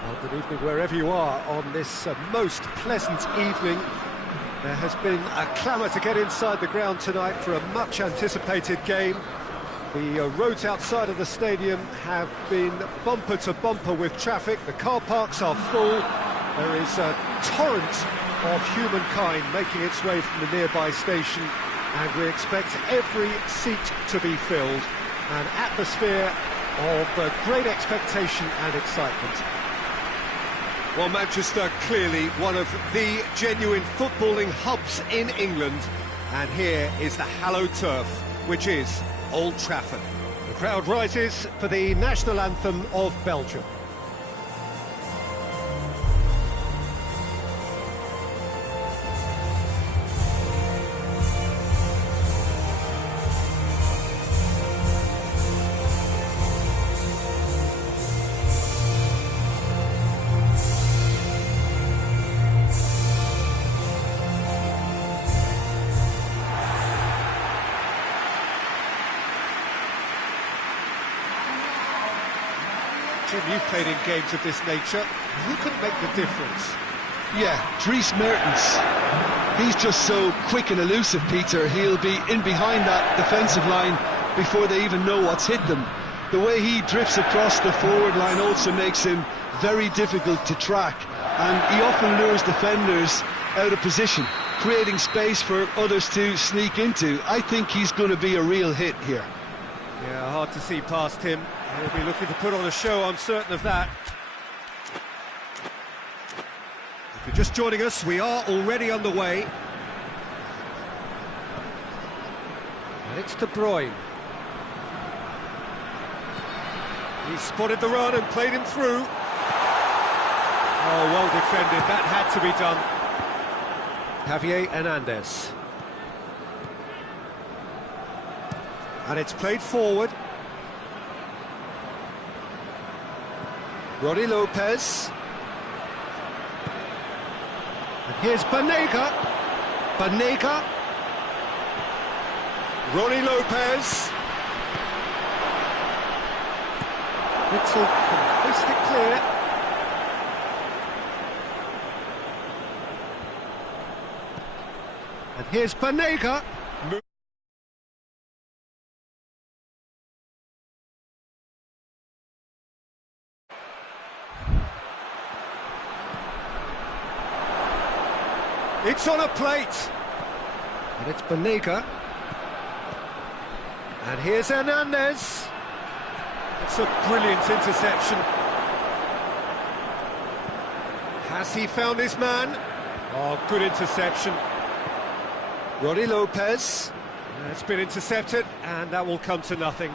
Well, good evening wherever you are on this most pleasant evening. There has been a clamour to get inside the ground tonight for a much-anticipated game. The roads outside of the stadium have been bumper to bumper with traffic. The car parks are full. There is a torrent of humankind making its way from the nearby station, and we expect every seat to be filled. An atmosphere of great expectation and excitement. Well, Manchester, clearly one of the genuine footballing hubs in England, and here is the hallowed turf, which is Old Trafford. The crowd rises for the national anthem of Belgium. Jim, you've played in games of this nature. Who can make the difference? Yeah, Dries Mertens. He's just so quick and elusive, Peter. He'll be in behind that defensive line before they even know what's hit them. The way he drifts across the forward line also makes him very difficult to track, and he often lures defenders out of position, creating space for others to sneak into. I think he's going to be a real hit here. Yeah, hard to see past him. He'll be looking to put on a show, I'm certain of that. If you're just joining us, we are already underway. And it's De Bruyne. He spotted the run and played him through. Oh, well defended, that had to be done. Javier Hernandez. And it's played forward. Rodi Lopez. And here's Banega. Banega. Rodi Lopez. Witzel can hoist it clear. And here's Banega. It's on a plate. And it's Banega. And here's Hernandez. It's a brilliant interception. Has he found his man? Oh, good interception. Rodi Lopez. It's been intercepted, and that will come to nothing.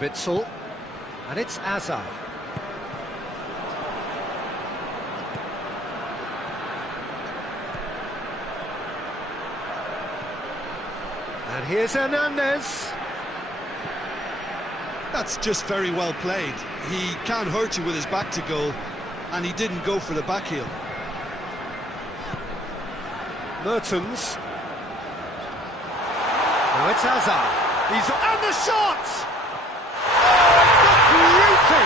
Witzel. And it's Azar. And here's Hernandez. That's just very well played. He can't hurt you with his back to goal, and he didn't go for the back heel. Mertens. Now it's Hazard. And the shot! Oh, it's a beauty!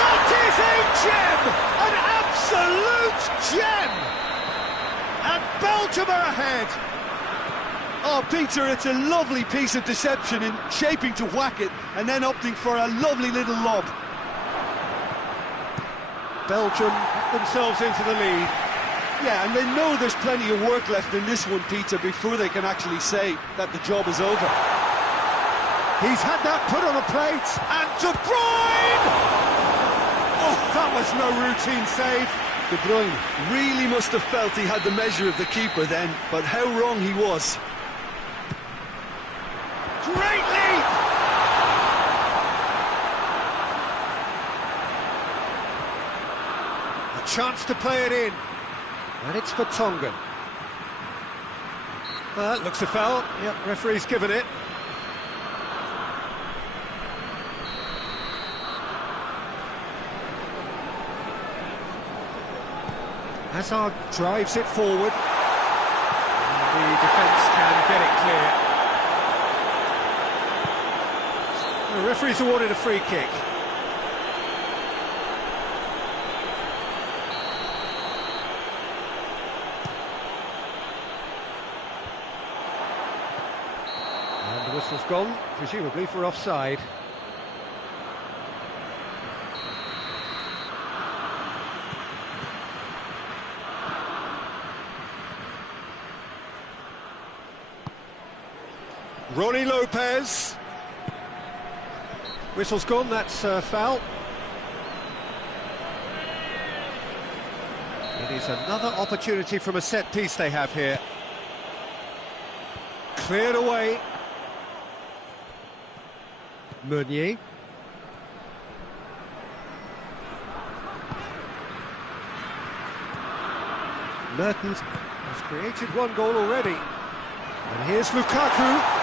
That is a gem! An absolute gem! And Belgium are ahead! Oh, Peter, it's a lovely piece of deception in shaping to whack it and then opting for a lovely little lob. Belgium get themselves into the lead. Yeah, and they know there's plenty of work left in this one, Peter, before they can actually say that the job is over. He's had that put on a plate, and De Bruyne! Oh, that was no routine save. De Bruyne really must have felt he had the measure of the keeper then, but how wrong he was. Great leap! A chance to play it in. And it's for Tongan. That looks a foul. Yep, referee's given it. Hazard drives it forward. And the defence can get it clear. The referee's awarded a free kick. And the whistle's gone, presumably for offside. Rodi Lopez. Whistle's gone, that's a foul. It is another opportunity from a set piece they have here. Cleared away. Meunier. Mertens has created one goal already. And here's Lukaku.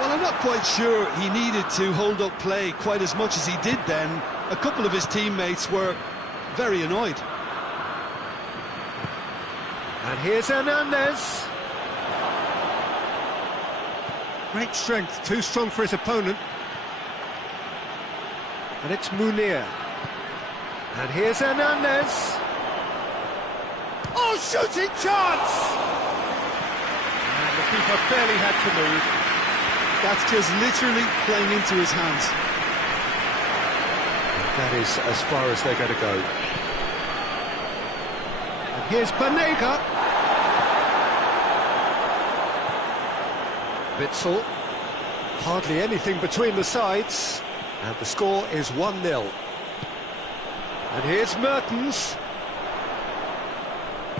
Well, I'm not quite sure he needed to hold up play quite as much as he did then. A couple of his teammates were very annoyed. And here's Hernandez. Great strength, too strong for his opponent. And it's Munir. And here's Hernandez. Oh, shooting chance! And the keeper barely had to move. That's just literally playing into his hands. That is as far as they're going to go. And here's Banega. Witsel. Hardly anything between the sides. And the score is 1-0. And here's Mertens.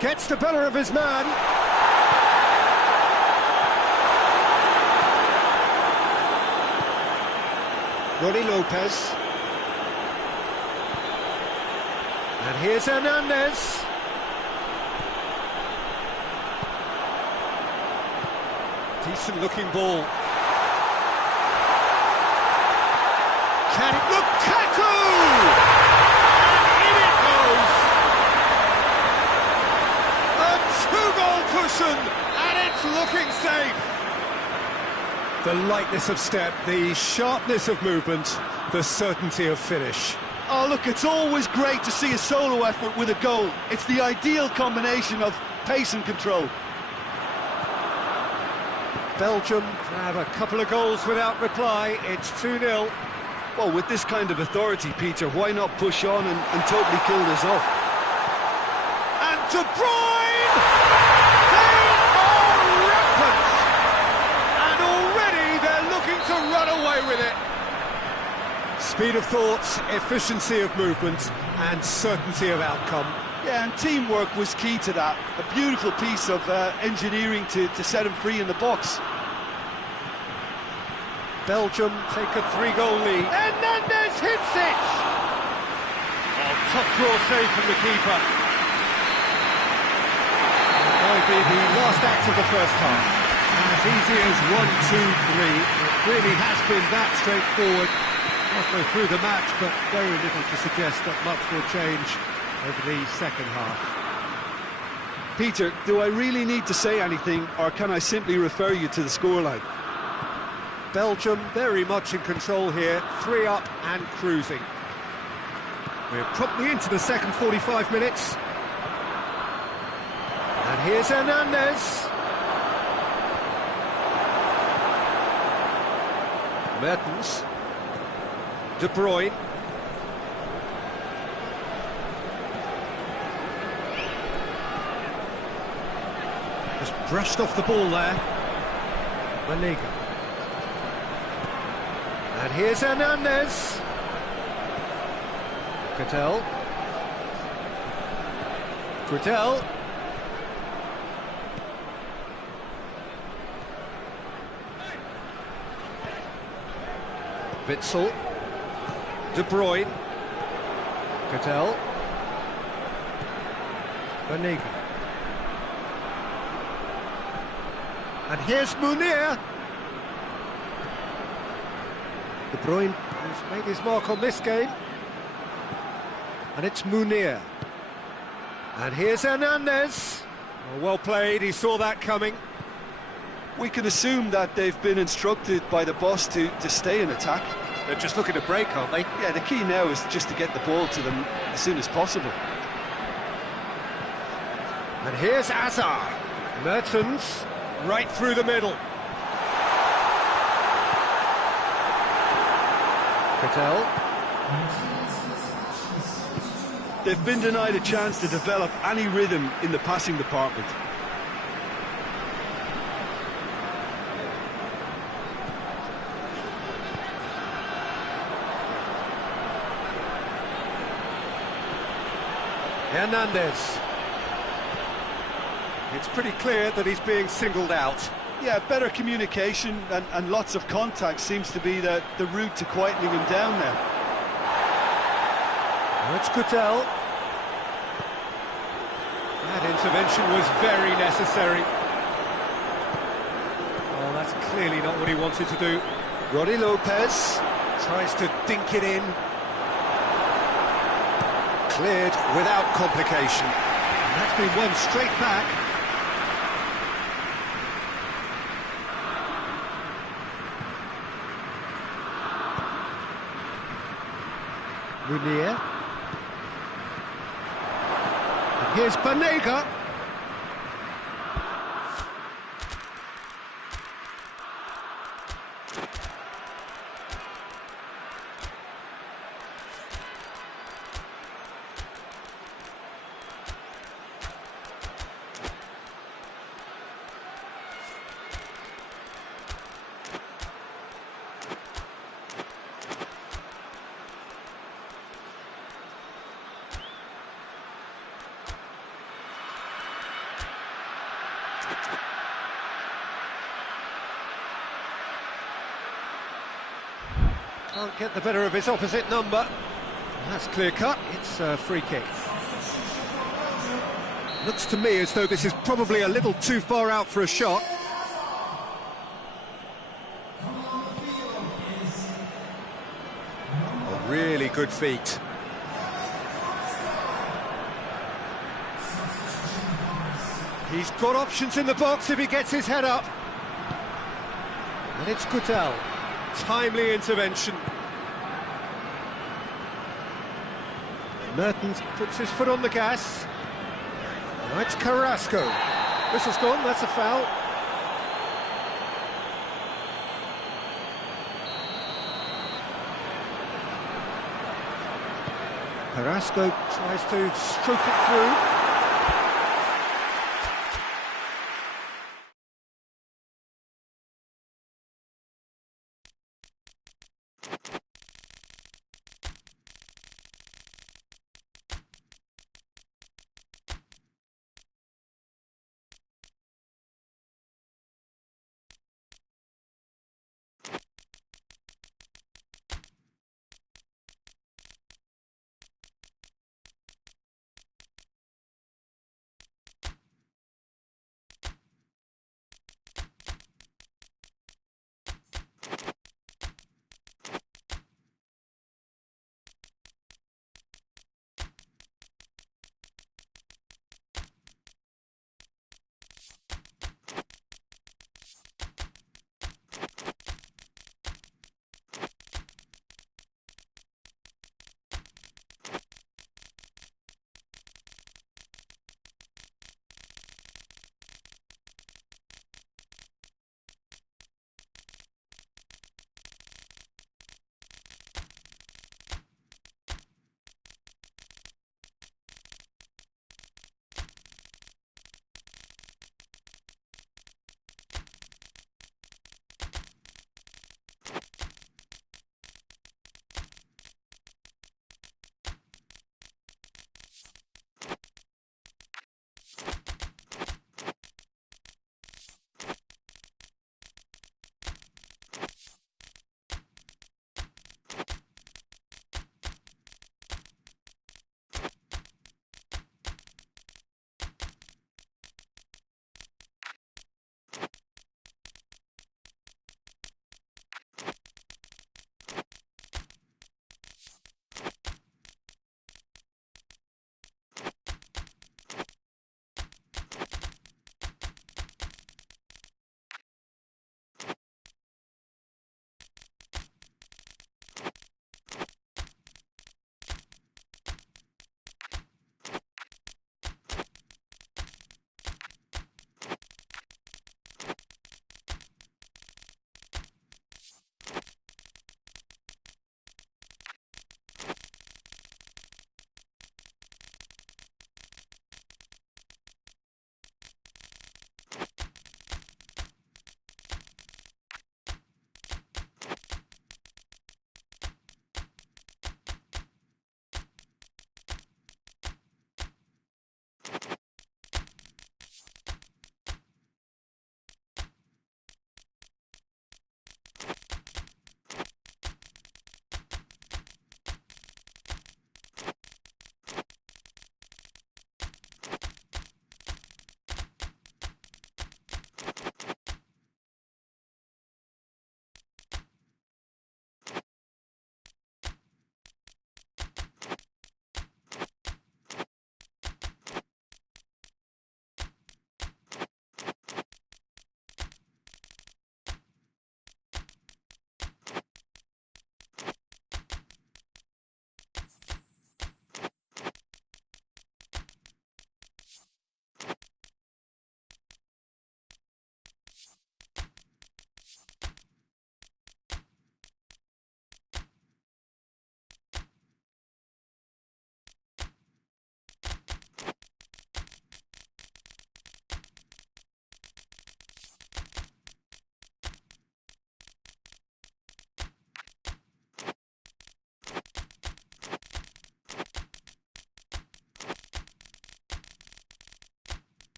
Gets the better of his man. Rony Lopez. And here's Hernandez. Decent looking ball. Can it look? Lukaku! And in it goes! A two-goal cushion, and it's looking safe! The lightness of step, the sharpness of movement, the certainty of finish. Oh, look, it's always great to see a solo effort with a goal. It's the ideal combination of pace and control. Belgium have a couple of goals without reply. It's 2-0. Well, with this kind of authority, Peter, why not push on and totally kill this off? And De Bruyne! They are rampant! And already they're looking to run away with it. Speed of thought, efficiency of movement, and certainty of outcome. Yeah, and teamwork was key to that. A beautiful piece of engineering to set him free in the box. Belgium take a 3-goal lead. Hernandez hits it! Oh, top draw save from the keeper. That will be the last act of the first half. As easy as 1, 2, 3. It really has been that straightforward. Halfway through the match, but very little to suggest that much will change over the second half. Peter, do I really need to say anything, or can I simply refer you to the scoreline? Belgium very much in control here, 3 up and cruising. We're promptly into the second 45 minutes. And here's Hernandez. Mertens. De Bruyne. Just brushed off the ball there. Banega. And here's Hernandez. Gradel. Witsel. De Bruyne. Gradel. Banega. And here's Munir. De Bruyne has made his mark on this game. And it's Munir. And here's Hernandez. Oh, well played, he saw that coming. We can assume that they've been instructed by the boss to stay in attack. They're just looking to break, aren't they? Yeah, the key now is just to get the ball to them as soon as possible. And here's Azar. Mertens, right through the middle. Gradel. They've been denied a chance to develop any rhythm in the passing department. Hernandez. It's pretty clear that he's being singled out. Yeah, better communication and lots of contact seems to be the route to quietening him down now. That's Gradel. That intervention was very necessary. Oh, that's clearly not what he wanted to do. Rony Lopez tries to dink it in. Cleared without complication. And that's been won straight back. Munier. And here's Banega. Can't get the better of his opposite number. That's clear cut, it's a free kick. Looks to me as though this is probably a little too far out for a shot. A really good feat. He's got options in the box if he gets his head up. And it's Goodell. Timely intervention. Mertens puts his foot on the gas. Now it's Carrasco. Whistle's gone, that's a foul. Carrasco tries to stroke it through.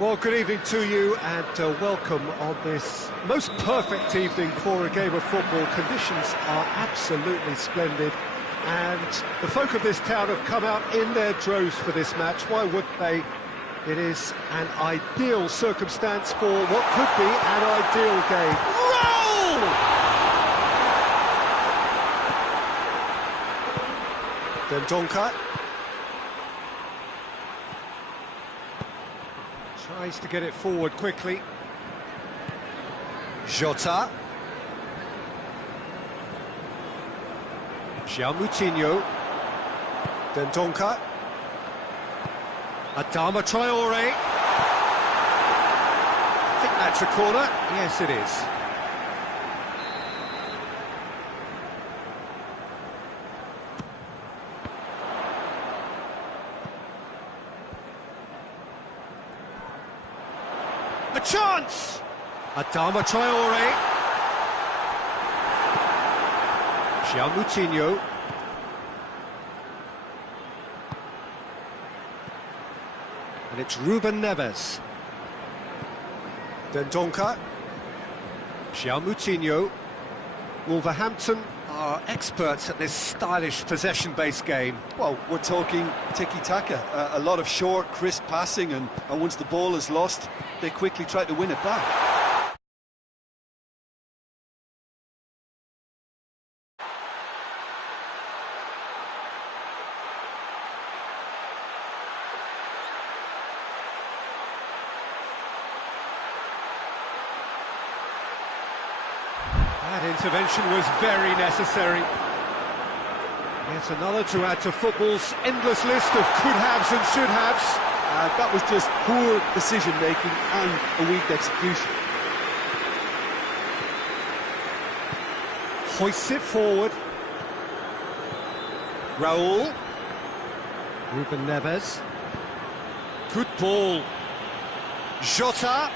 Well, good evening to you and welcome on this most perfect evening for a game of football. Conditions are absolutely splendid and the folk of this town have come out in their droves for this match. Why wouldn't they? It is an ideal circumstance for what could be an ideal game. Roll! Dendonka tries to get it forward quickly. Jota. Moutinho. Dendonka. Adama Traore. I think that's a corner. Yes, it is. A chance! Adama Traore. Moutinho. And it's Ruben Neves. Dendonka. Moutinho. Wolverhampton are experts at this stylish possession-based game. Well, we're talking tiki-taka, a lot of short, crisp passing, and once the ball is lost, they quickly try to win it back. That intervention was very necessary. Yet another to add to football's endless list of could-haves and should-haves. That was just poor decision-making and a weak execution. Hoists it forward. Raul. Ruben Neves. Good ball. Jota.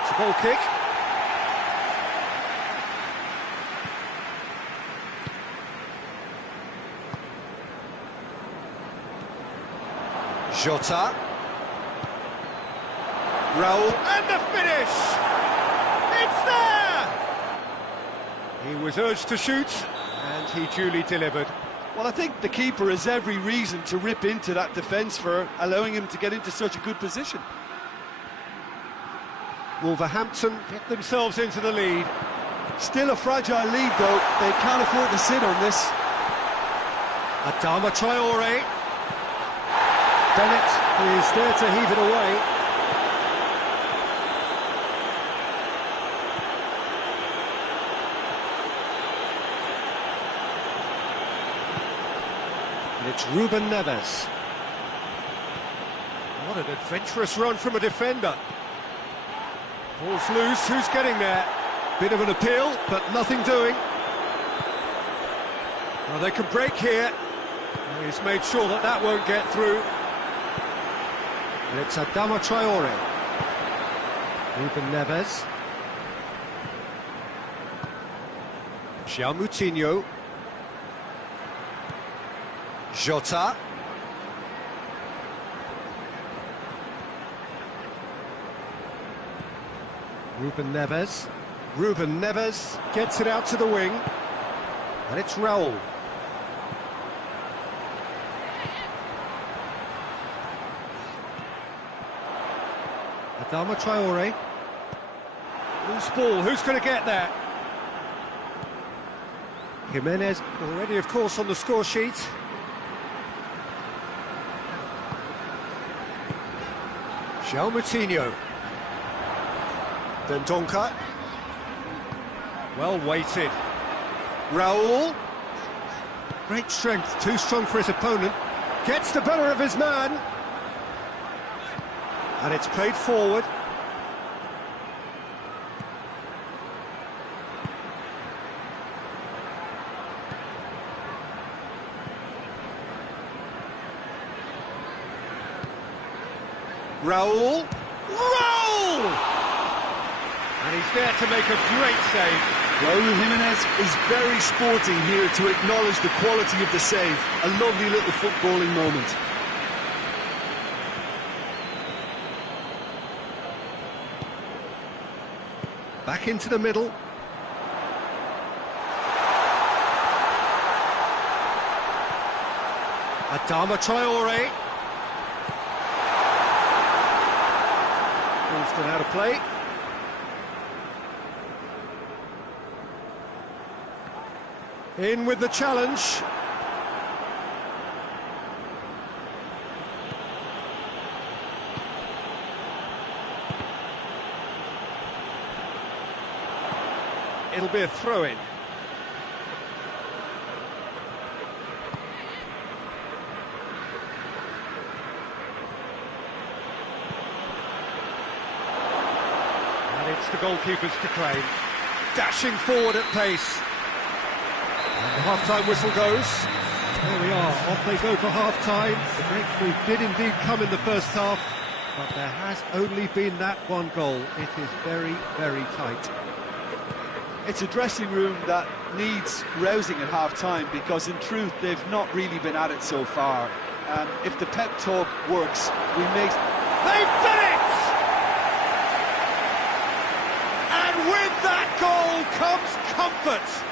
It's a ball kick. Jota. Raul, and the finish! It's there! He was urged to shoot, and he duly delivered. Well, I think the keeper has every reason to rip into that defence for allowing him to get into such a good position. Wolverhampton get themselves into the lead. Still a fragile lead, though. They can't afford to sit on this. Adama Traore. Bennett is there to heave it away. And it's Ruben Neves. What an adventurous run from a defender. Ball's loose, who's getting there? Bit of an appeal, but nothing doing. Well, they can break here. He's made sure that that won't get through. And it's Adama Traore. Ruben Neves. Moutinho. Jota. Ruben Neves. Ruben Neves gets it out to the wing. And it's Raul. Adama Traore. Loose ball, who's going to get there? Jimenez already, of course, on the score sheet. Moutinho. Dendonka. Well weighted. Raul. Great strength, too strong for his opponent. Gets the better of his man. And it's played forward. Raul. And he's there to make a great save. Raúl Jiménez is very sporting here to acknowledge the quality of the save. A lovely little footballing moment. Back into the middle. Adama Traore. Winston out of play. In with the challenge. It'll be a throw-in. And it's the goalkeepers to claim. Dashing forward at pace. And the half-time whistle goes. There we are, off they go for half-time. The breakthrough did indeed come in the first half, but there has only been that one goal. It is very, very tight. It's a dressing room that needs rousing at half-time, because in truth they've not really been at it so far. If the pep talk works, we may... They've done it! And with that goal comes comfort.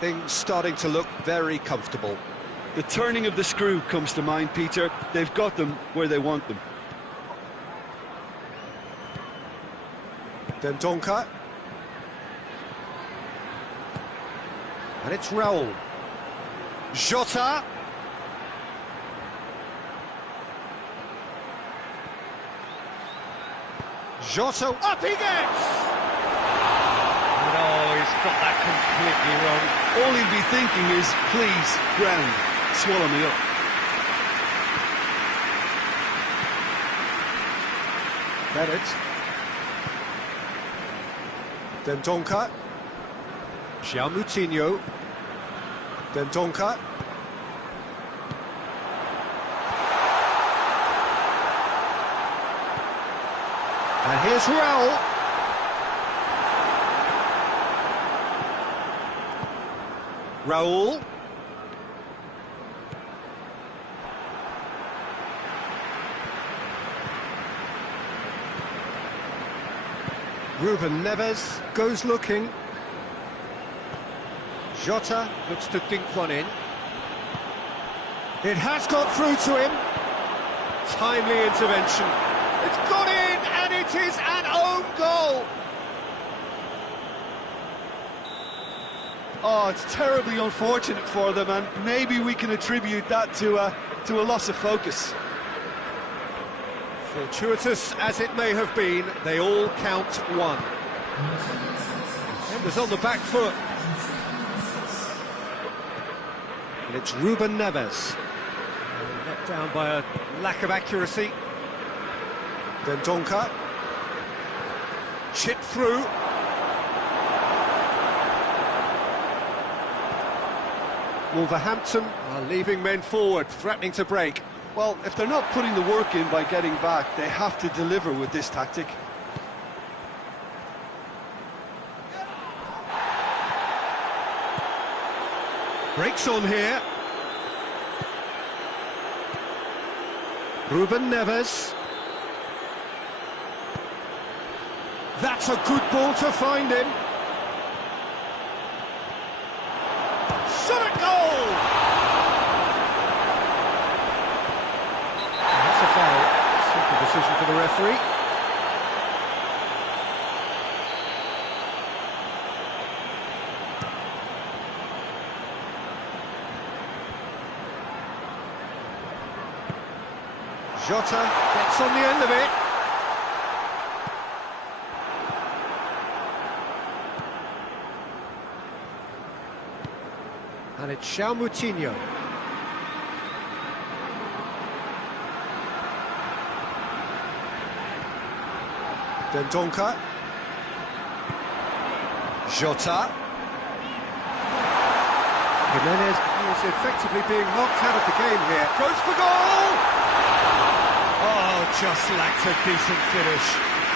Things starting to look very comfortable. The turning of the screw comes to mind, Peter. They've got them where they want them. Dendoncker. And it's Raúl. Jota. Jota, up he gets! No, he's got that completely wrong. All he'll be thinking is, please, ground, swallow me up. Bennett. Dendoncker. João Moutinho. Dendoncker. And here's Raúl. Raúl. Ruben Neves goes looking. Jota looks to dink one in. It has got through to him. Timely intervention. It's got in, and it is an own goal. Oh, it's terribly unfortunate for them, and maybe we can attribute that to a loss of focus. Fortuitous as it may have been, they all count one. Defenders on the back foot. And it's Ruben Neves. Let down by a lack of accuracy. Dendoncker. Chip through. Wolverhampton are leaving men forward, threatening to break. Well, if they're not putting the work in by getting back, they have to deliver with this tactic. Breaks on here. Ruben Neves. That's a good ball to find him. Shot at goal! That's a foul. Simple decision for the referee. Jota gets on the end of it. And it's João Moutinho. Dendoncker. Jota. Jimenez is effectively being knocked out of the game here. Goes for goal! Oh, just lacked a decent finish.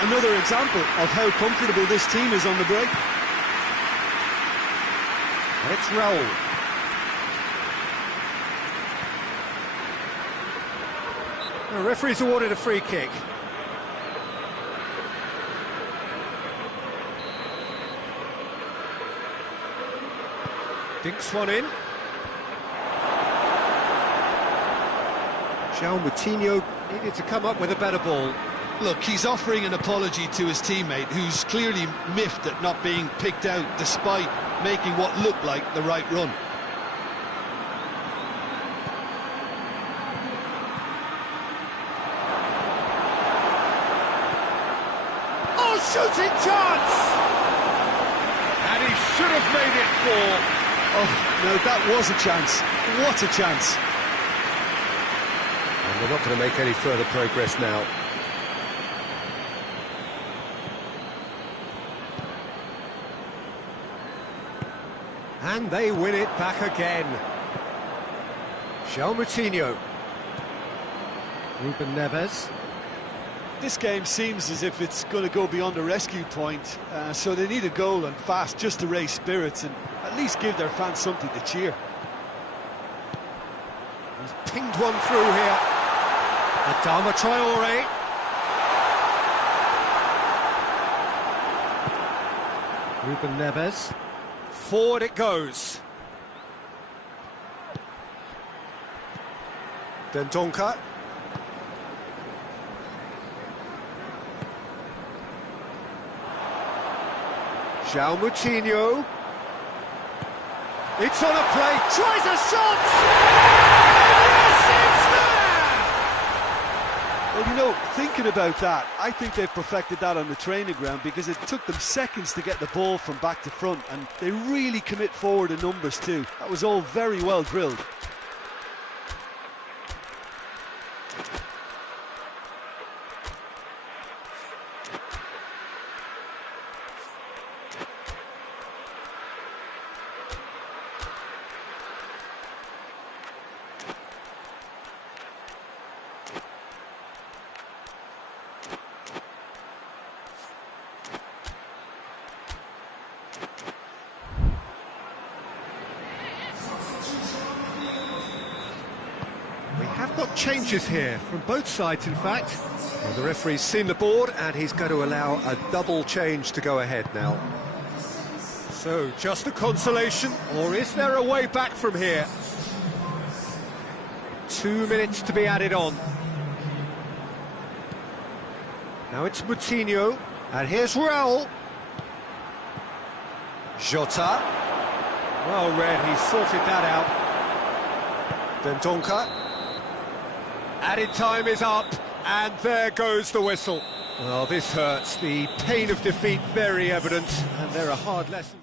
Another example of how comfortable this team is on the break. And it's Raul. The referee's awarded a free kick. Dinks one in. João Moutinho needed to come up with a better ball. Look, he's offering an apology to his teammate, who's clearly miffed at not being picked out despite making what looked like the right run. Oh, shooting chance! And he should have made it four. Oh, no, that was a chance. What a chance. And they're not going to make any further progress now. And they win it back again. João Moutinho. Ruben Neves. This game seems as if it's going to go beyond a rescue point, so they need a goal and fast just to raise spirits and at least give their fans something to cheer. He's pinged one through here. Adama Traore. Ruben Neves. Forward it goes. Dendoncker. João Moutinho. It's on a play, tries a shot! Yes, it's there! Well, you know, thinking about that, I think they've perfected that on the training ground because it took them seconds to get the ball from back to front, and they really commit forward in numbers too. That was all very well drilled. We have got changes here from both sides, in fact. Well, the referee's seen the board and he's going to allow a double change to go ahead now. So, just a consolation, or is there a way back from here? 2 minutes to be added on. Now it's Moutinho, and here's Raul. Jota. Well read, he sorted that out. Dendoncker. Added time is up, and there goes the whistle. Well, this hurts. The pain of defeat very evident, and there are hard lessons.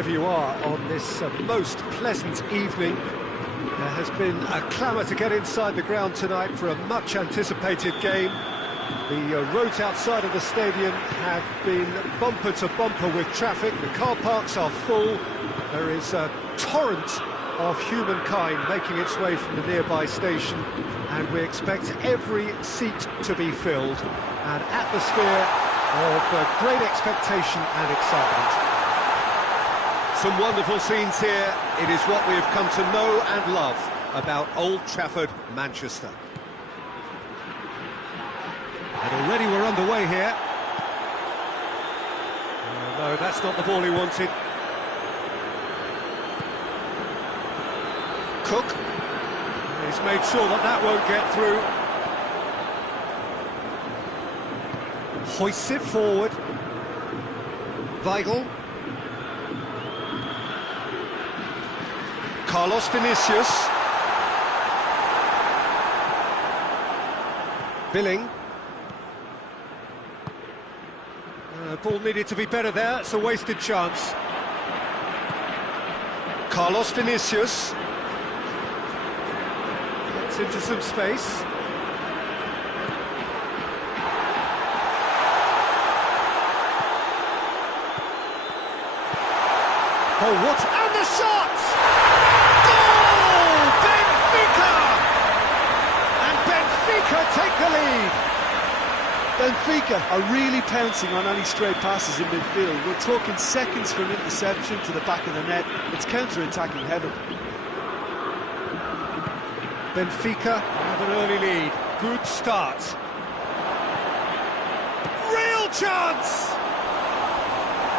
wherever you are on this most pleasant evening. There has been a clamour to get inside the ground tonight for a much-anticipated game. The roads outside of the stadium have been bumper to bumper with traffic. The car parks are full. There is a torrent of humankind making its way from the nearby station, and we expect every seat to be filled. An atmosphere of great expectation and excitement. Some wonderful scenes here. It is what we have come to know and love about Old Trafford, Manchester. And already we're underway here. No, that's not the ball he wanted. Cook. He's made sure that that won't get through. Hoists it forward. Weigl. Carlos Vinicius. Billing. Ball needed to be better there, it's a wasted chance. Carlos Vinicius. Gets into some space. Oh, what? And the shot! Goal! Benfica! And Benfica take the lead. Benfica are really pouncing on any stray passes in midfield. We're talking seconds from interception to the back of the net. It's counter-attacking heaven. Benfica have an early lead. Good start. Real chance!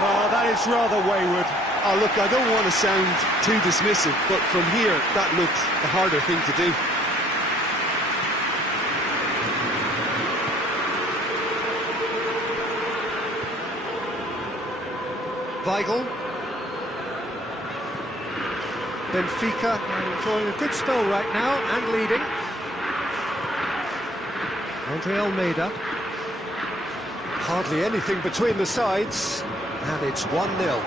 Oh, that is rather wayward. Oh, look, I don't want to sound too dismissive, but from here, that looked the harder thing to do. Weigl. Benfica are enjoying a good spell right now and leading. Andre Almeida. Hardly anything between the sides, and it's 1-0.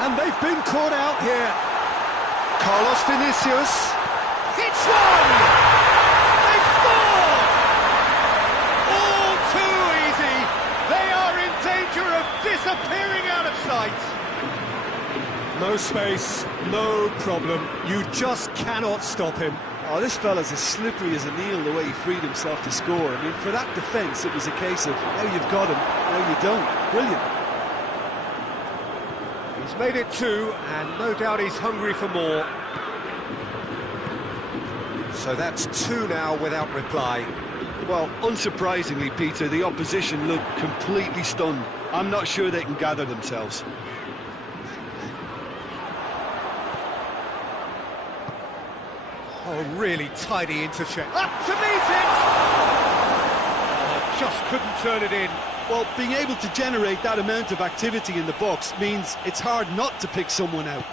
And they've been caught out here. Carlos Vinicius. It's one! They've scored! All too easy. They are in danger of disappearing out of sight. No space, no problem. You just cannot stop him. Oh, this fella's as slippery as an eel the way he freed himself to score. I mean, for that defence, it was a case of now you've got him, now you don't. Brilliant. He's made it 2, and no doubt he's hungry for more. So that's 2 now without reply. Well, unsurprisingly, Peter, the opposition look completely stunned. I'm not sure they can gather themselves. Oh, really tidy intercept. Up to meet it! Oh, just couldn't turn it in. Well, being able to generate that amount of activity in the box means it's hard not to pick someone out.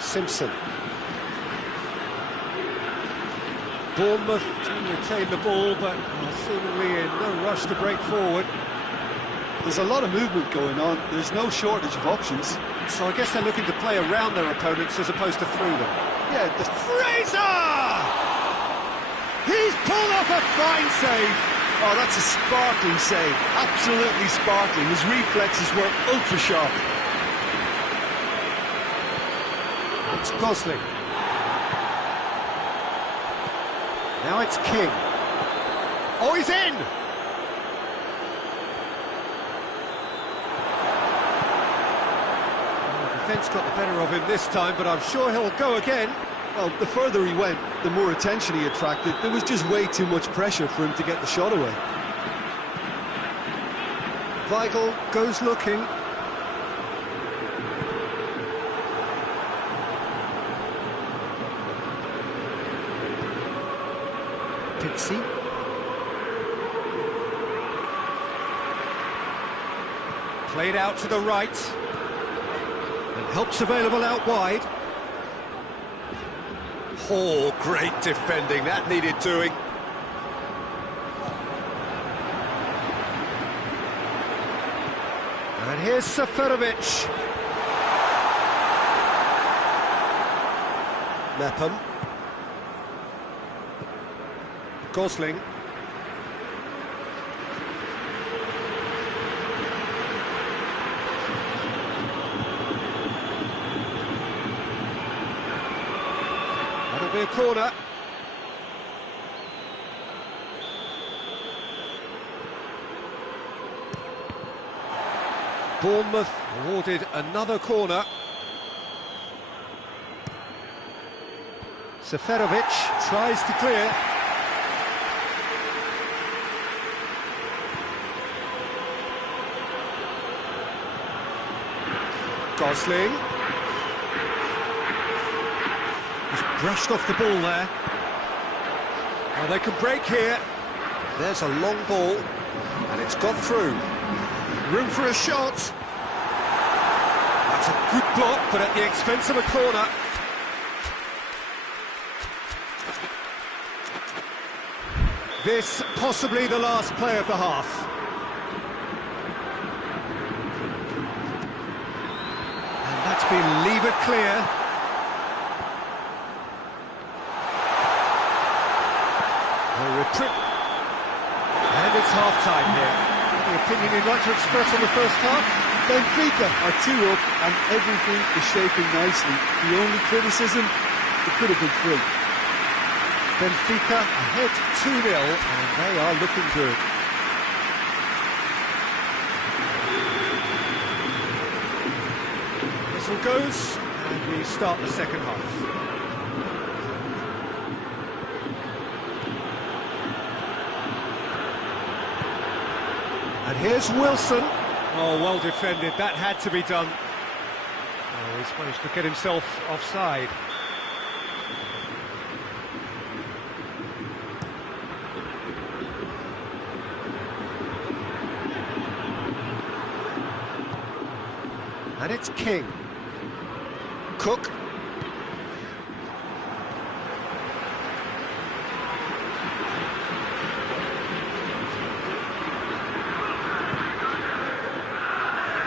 Simpson. Bournemouth retain the ball, but seemingly in no rush to break forward. There's a lot of movement going on. There's no shortage of options. So I guess they're looking to play around their opponents as opposed to through them. Yeah, Fraser! He's pulled off a fine save. Oh, that's a sparkling save. Absolutely sparkling. His reflexes were ultra sharp. It's Gosling. Now it's King. Oh, he's in! The defence got the better of him this time, but I'm sure he'll go again. Well, the further he went, the more attention he attracted. There was just way too much pressure for him to get the shot away. Weigl goes looking. Pixie. Played out to the right. And help's available out wide. Oh, great defending. That needed doing. And here's Seferovic. Mepham. Gosling. That'll be a corner. Bournemouth awarded another corner. Seferovic tries to clear. Gosling. He's brushed off the ball there. Well, they can break here. There's a long ball, and it's gone through. Room for a shot. That's a good block, but at the expense of a corner. This possibly the last play of the half. And that's been levered clear. And it's half-time here. Any opinion you'd like to express on the first half? Benfica are 2 up and everything is shaping nicely. The only criticism, it could have been 3. Benfica ahead 2-0 and they are looking good. Whistle goes and we start the second half. And here's Wilson. Oh, well defended, that had to be done. Oh, he's managed to get himself offside. And it's King. Cook.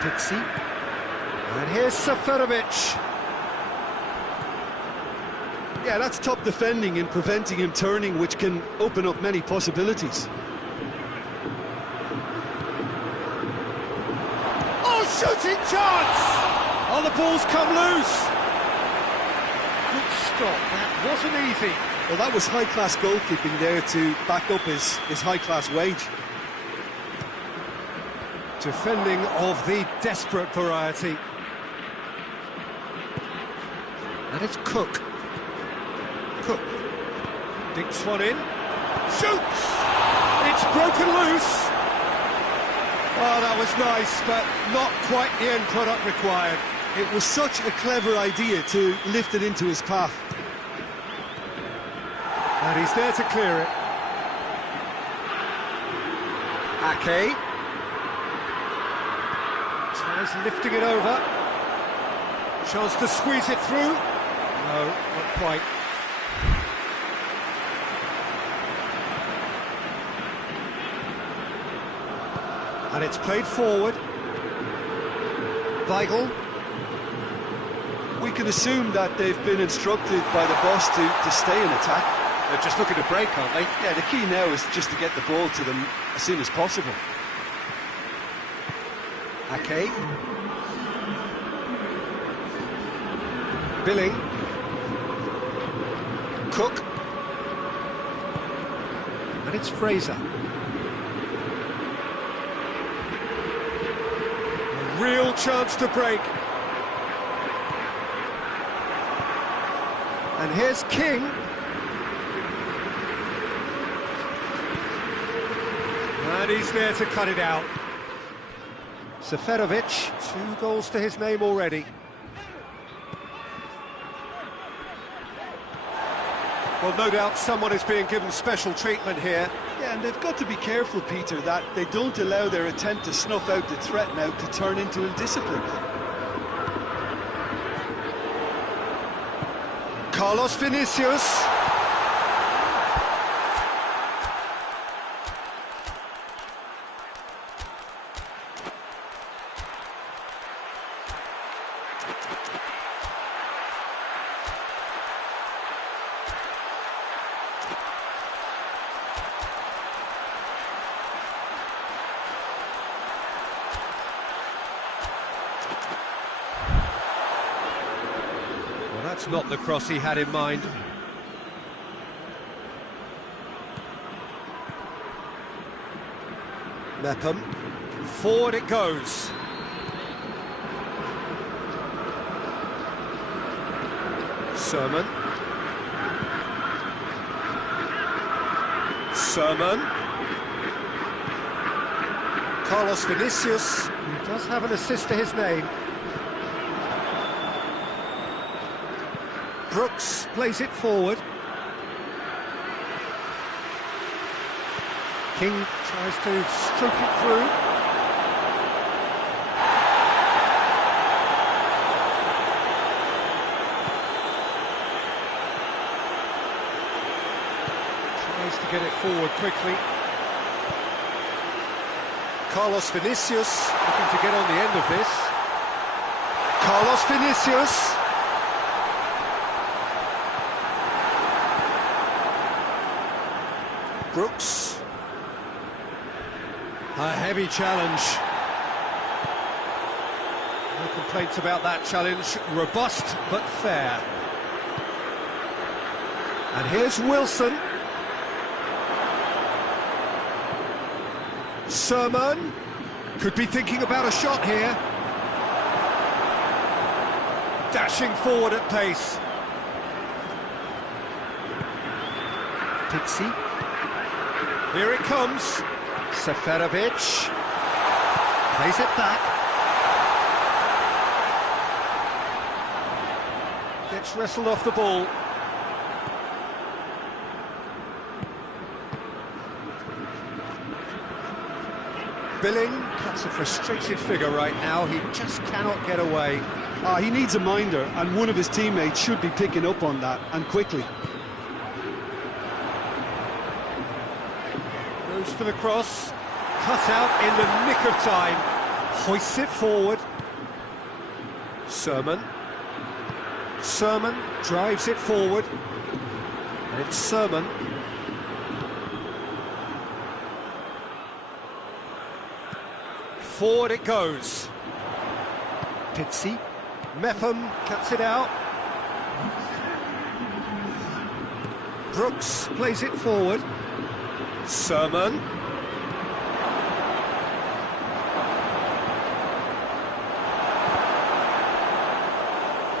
Pixie. And here's Seferovic. Yeah, that's top defending and preventing him turning, which can open up many possibilities. Oh, shooting chance! Oh, the ball's come loose. Good stop, that wasn't easy. Well, that was high-class goalkeeping there to back up his high-class wage. Defending of the desperate variety. And it's Cook. Cook dinks one in. Shoots! It's broken loose. Oh, that was nice, but not quite the end product required. It was such a clever idea to lift it into his path. And he's there to clear it. Ake. Tries lifting it over. Chance to squeeze it through. No, not quite. And it's played forward. Weigl. We can assume that they've been instructed by the boss to stay in attack. They're just looking to break, aren't they? Yeah, the key now is just to get the ball to them as soon as possible. Ake. Billing. Cook. And it's Fraser. A real chance to break. And here's King. And he's there to cut it out. Seferovic, 2 goals to his name already. Well, no doubt someone is being given special treatment here. Yeah, and they've got to be careful, Peter, that they don't allow their attempt to snuff out the threat now to turn into indiscipline. Carlos Vinicius. Well, that's not the cross he had in mind. Mepham. Forward it goes. Sermon. Carlos Vinicius, who does have an assist to his name. Brooks plays it forward. King tries to stroke it through. Tries to get it forward quickly. Carlos Vinicius looking to get on the end of this. Carlos Vinicius. Brooks. A heavy challenge. No complaints about that challenge. Robust but fair. And here's Wilson. Sermon. Could be thinking about a shot here. Dashing forward at pace. Pixie. Here it comes. Seferovic plays it back. Gets wrestled off the ball. Billing cuts a frustrated figure right now. He just cannot get away. He needs a minder, and one of his teammates should be picking up on that, and quickly. Goes for the cross, cut out in the nick of time, hoists it forward. Sermon drives it forward, and it's Sermon. Forward it goes. Pitsy, Mepham cuts it out. Brooks plays it forward. Sermon.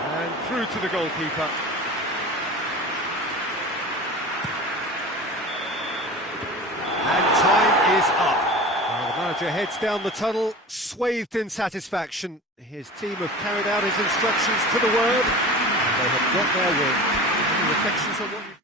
And through to the goalkeeper. And time is up. Well, the manager heads down the tunnel, swathed in satisfaction. His team have carried out his instructions to the word. They have got their win. Any reflections on what you...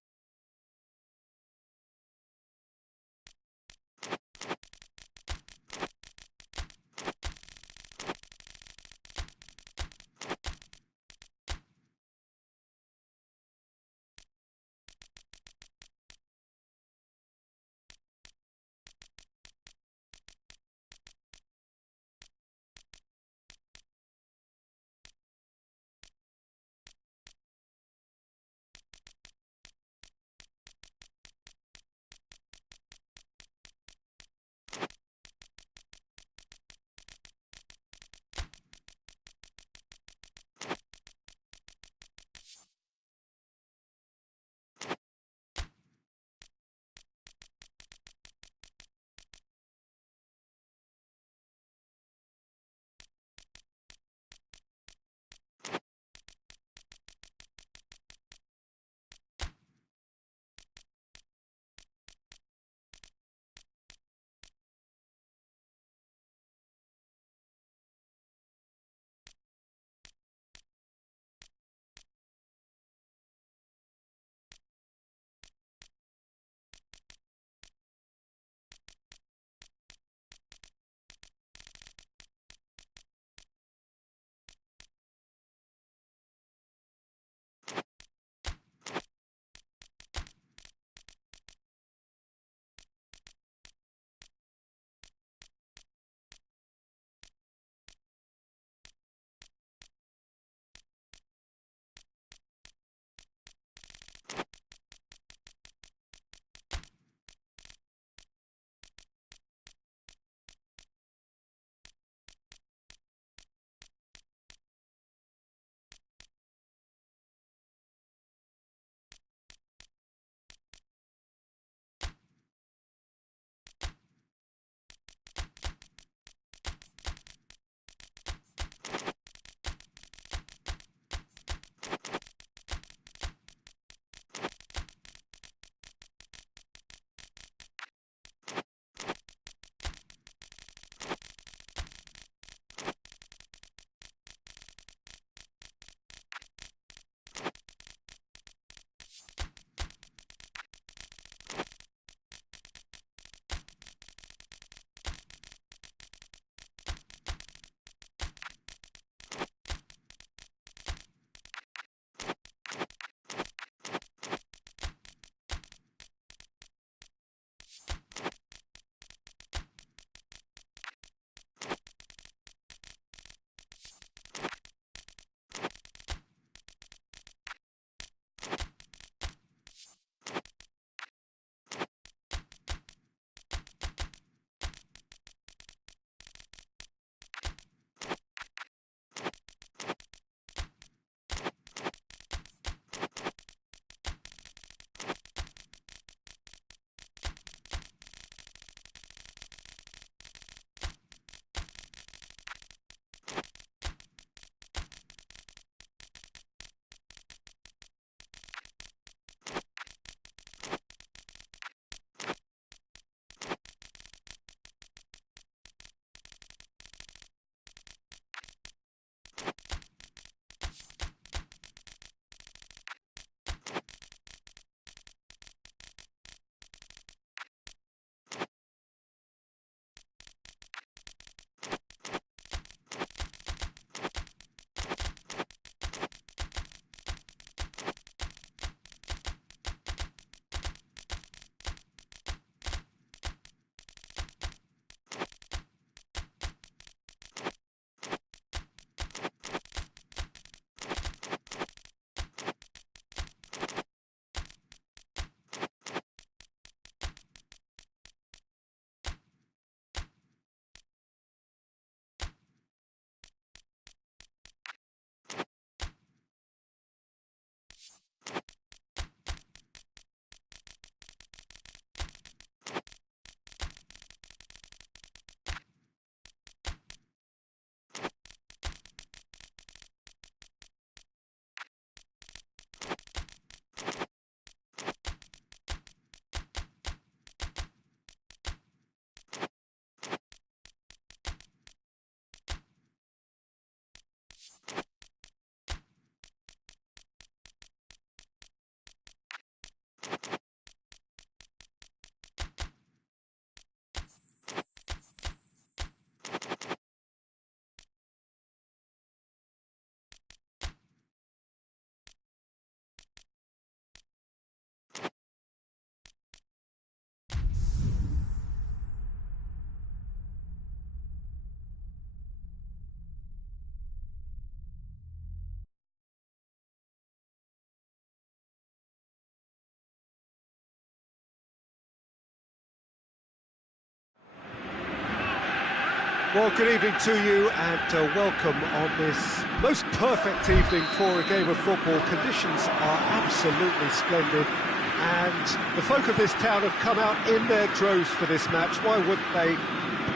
Well, good evening to you and welcome on this most perfect evening for a game of football. Conditions are absolutely splendid and the folk of this town have come out in their droves for this match. Why wouldn't they?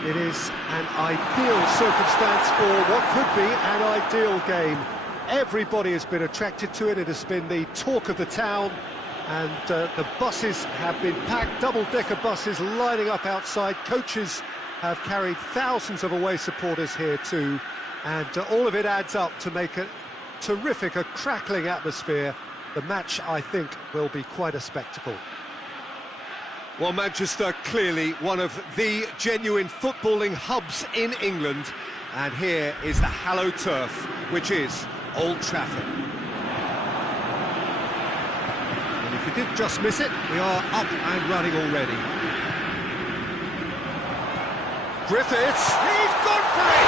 It is an ideal circumstance for what could be an ideal game. Everybody has been attracted to it. It has been the talk of the town, and the buses have been packed, double-decker buses lining up outside. Coaches have carried thousands of away supporters here too, and all of it adds up to make a terrific, a crackling atmosphere. The match, I think, will be quite a spectacle. Well, Manchester, clearly one of the genuine footballing hubs in England, and here is the hallowed turf, which is Old Trafford. And if you did just miss it, we are up and running already. Griffiths, he's gone for it!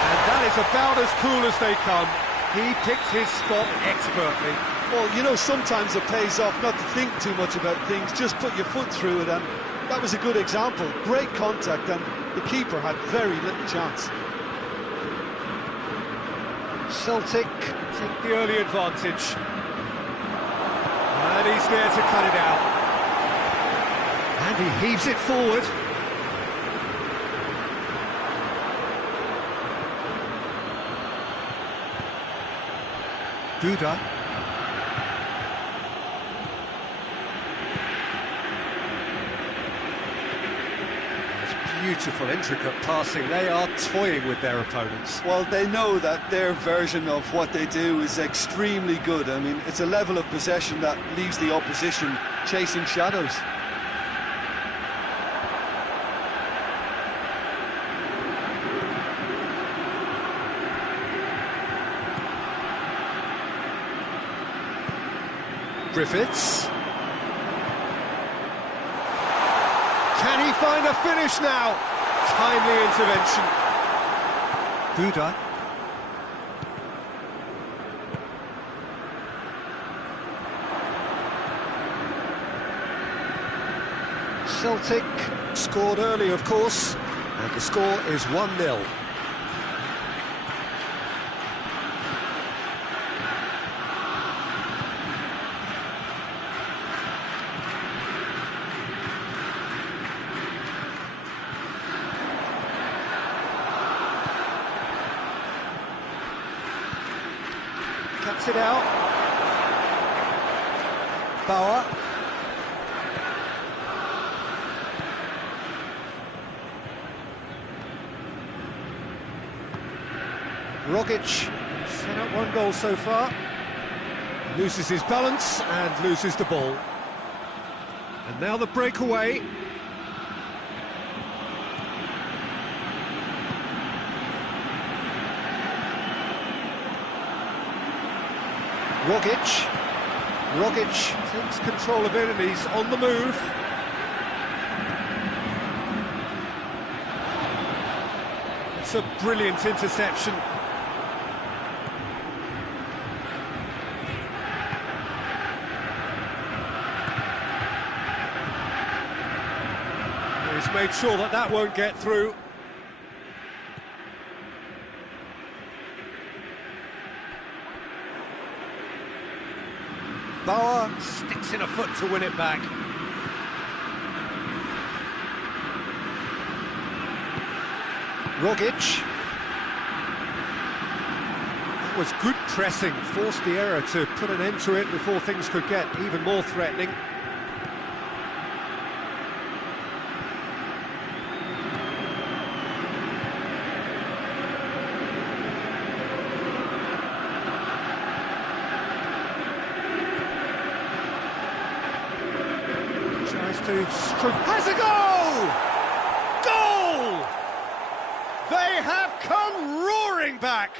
And that is about as cool as they come. He picked his spot expertly. Well, you know, sometimes it pays off not to think too much about things, just put your foot through it, and that was a good example. Great contact, and the keeper had very little chance. Celtic take the early advantage. And he's there to cut it out. And he heaves it forward. Duda. Beautiful, intricate passing. They are toying with their opponents. Well, they know that their version of what they do is extremely good. I mean, it's a level of possession that leaves the opposition chasing shadows. Griffiths. Can he find a finish now? Timely intervention. Duda. Celtic scored early, of course, and the score is 1-0. Cuts it out. Bauer. Rogic set up one goal so far. Loses his balance and loses the ball. And now the breakaway. Rogic takes control of it and he's on the move. It's a brilliant interception. He's made sure that that won't get through. Bauer sticks in a foot to win it back. Rogic. That was good pressing, forced the error to put an end to it before things could get even more threatening. Has a goal! Goal! They have come roaring back!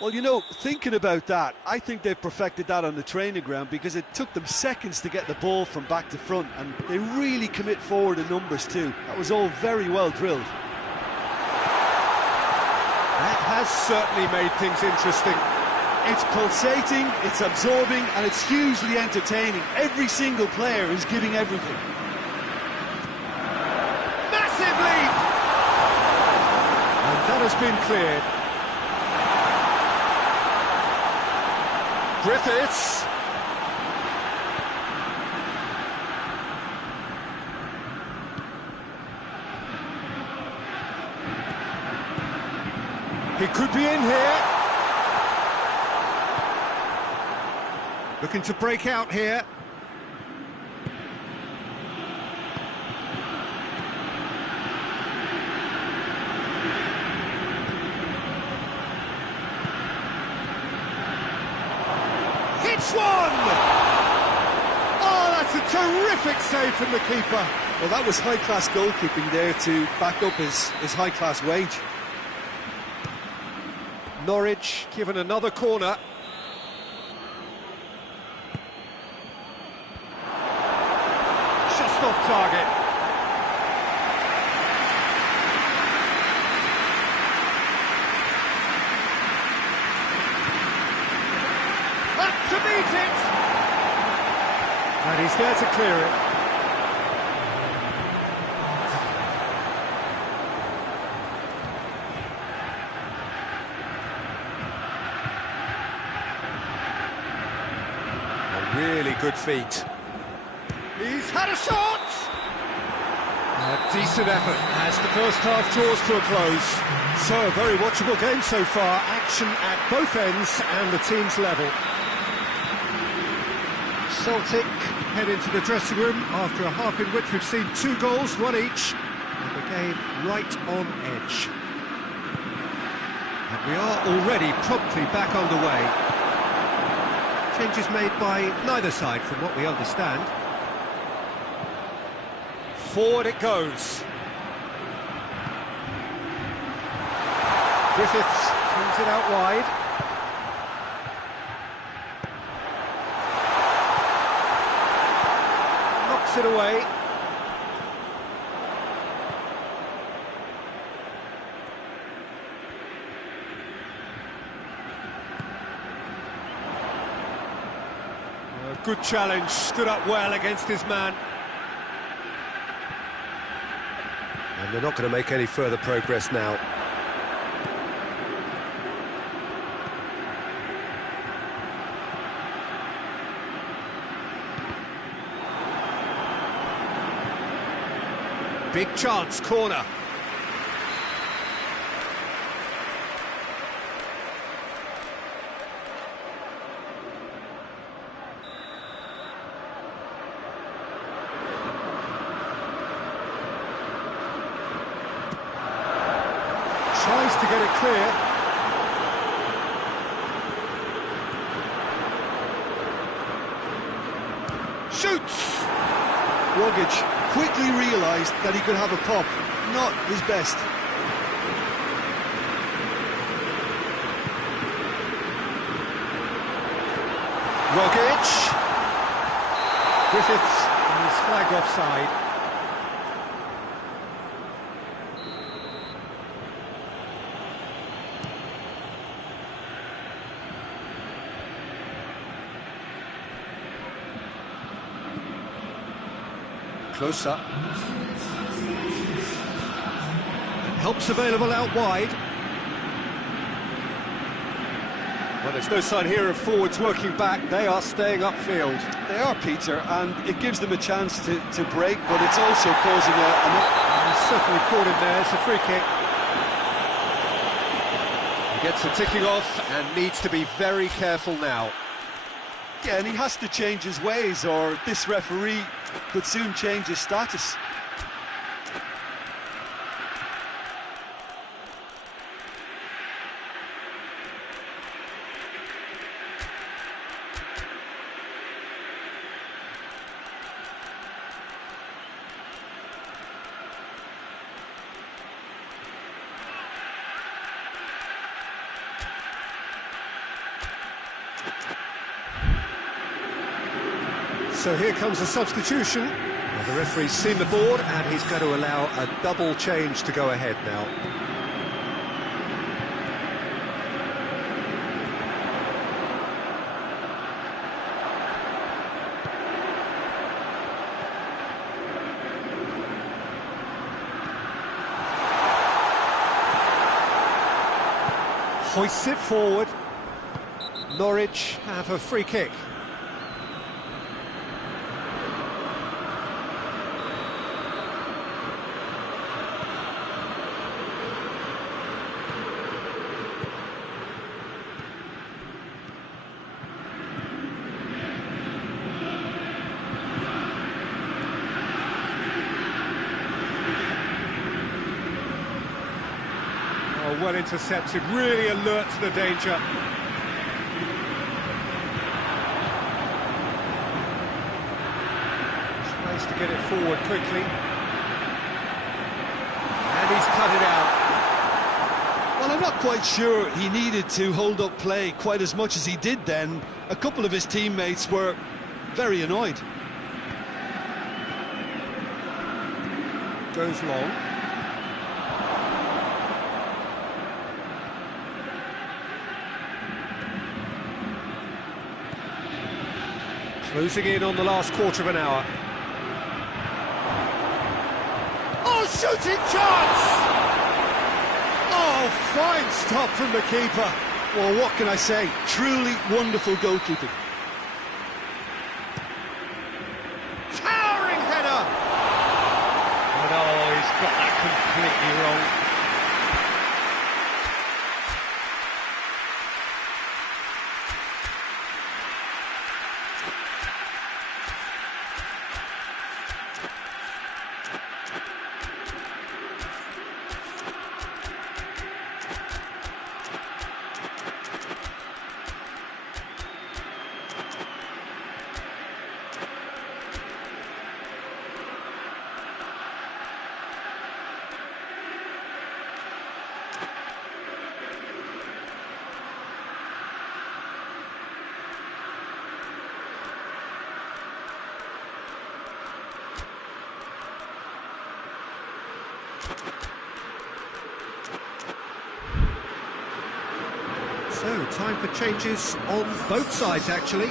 Well, you know, thinking about that, I think they've perfected that on the training ground because it took them seconds to get the ball from back to front, and they really commit forward in numbers too. That was all very well drilled. That has certainly made things interesting. It's pulsating, it's absorbing, and it's hugely entertaining. Every single player is giving everything. has been cleared. Griffiths. He could be in here. Looking to break out here. Hits one! Oh, that's a terrific save from the keeper. Well, that was high-class goalkeeping there to back up his high-class wage. Norwich given another corner. Just off target. Up to meet it! And he's there to clear it. Really good feet. He's had a shot! A decent effort as the first half draws to a close. So, a very watchable game so far. Action at both ends and the team's level. Celtic head into the dressing room after a half in which we've seen 2 goals, 1 each. And the game right on edge. And we are already promptly back underway. Changes made by neither side, from what we understand. Forward it goes. Griffiths brings it out wide. Knocks it away. Good challenge, stood up well against his man. And they're not going to make any further progress now. Big chance, corner. Tries to get it clear. Shoots! Rogic quickly realised that he could have a pop. Not his best. Rogic. Griffiths is flagged offside. Close up. And help's available out wide. Well, there's no sign here of forwards working back. They are staying upfield. They are, Peter, and it gives them a chance to break, but it's also causing He's certainly caught him there. It's a free kick. He gets the ticking off and needs to be very careful now. Yeah, and he has to change his ways, or this referee could soon change his status. So here comes a substitution. Well, the referee's seen the board and he's going to allow a double change to go ahead now. hoists it forward. Norwich have a free kick. Oh, well intercepted, really alert to the danger. Tries to get it forward quickly. And he's cut it out. Well, I'm not quite sure he needed to hold up play quite as much as he did then. A couple of his teammates were very annoyed. Goes long. Closing in on the last quarter of an hour. Oh, shooting chance! Oh, fine stop from the keeper. Well, what can I say? Truly wonderful goalkeeping. Towering header! Oh no, he's got that completely wrong. So, time for changes on both sides, actually.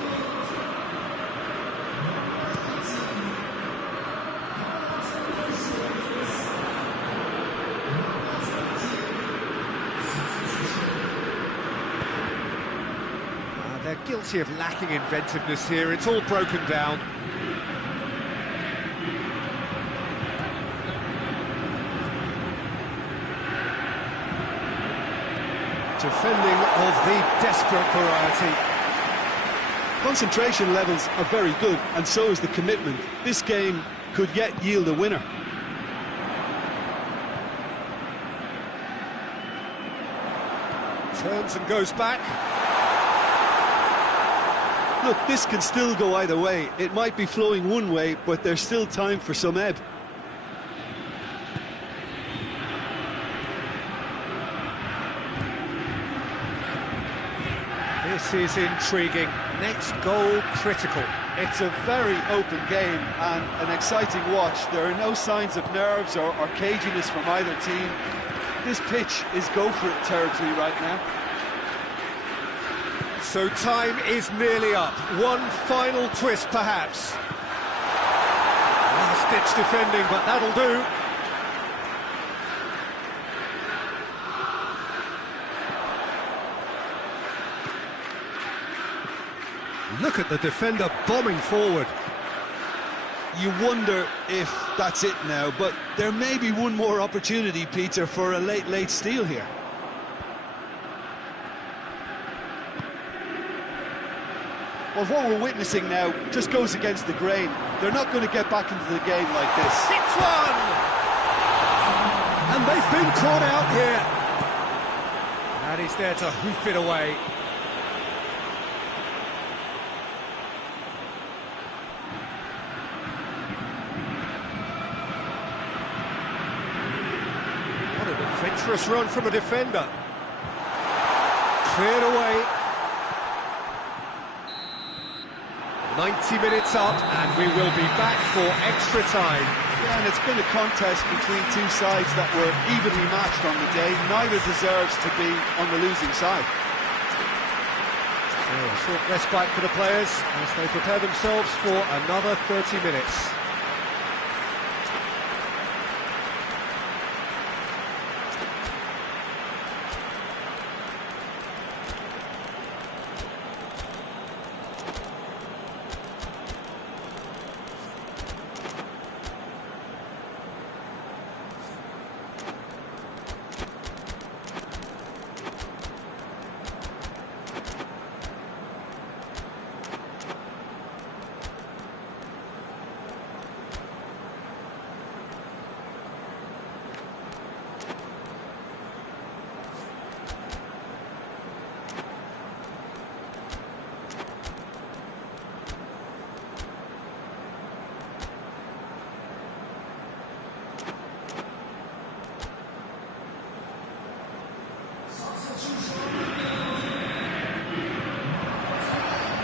They're guilty of lacking inventiveness here. It's all broken down. Defending of the desperate variety. Concentration levels are very good, and so is the commitment. This game could yet yield a winner. Turns and goes back. Look, this can still go either way. It might be flowing one way, but there's still time for some ebb. This is intriguing. Next goal critical. It's a very open game and an exciting watch. There are no signs of nerves or caginess from either team. This pitch is go-for-it territory right now. So time is nearly up. One final twist, perhaps. Last-ditch defending, but that'll do. Look at the defender bombing forward. You wonder if that's it now, but there may be one more opportunity, Peter, for a late steal here. Well, what we're witnessing now just goes against the grain. They're not going to get back into the game like this. Hits one! And they've been caught out here. And he's there to hoof it away. What an adventurous run from a defender. Cleared away. 90 minutes up, and we will be back for extra time. Yeah, and it's been a contest between two sides that were evenly matched on the day. Neither deserves to be on the losing side. Short respite for the players as they prepare themselves for another 30 minutes.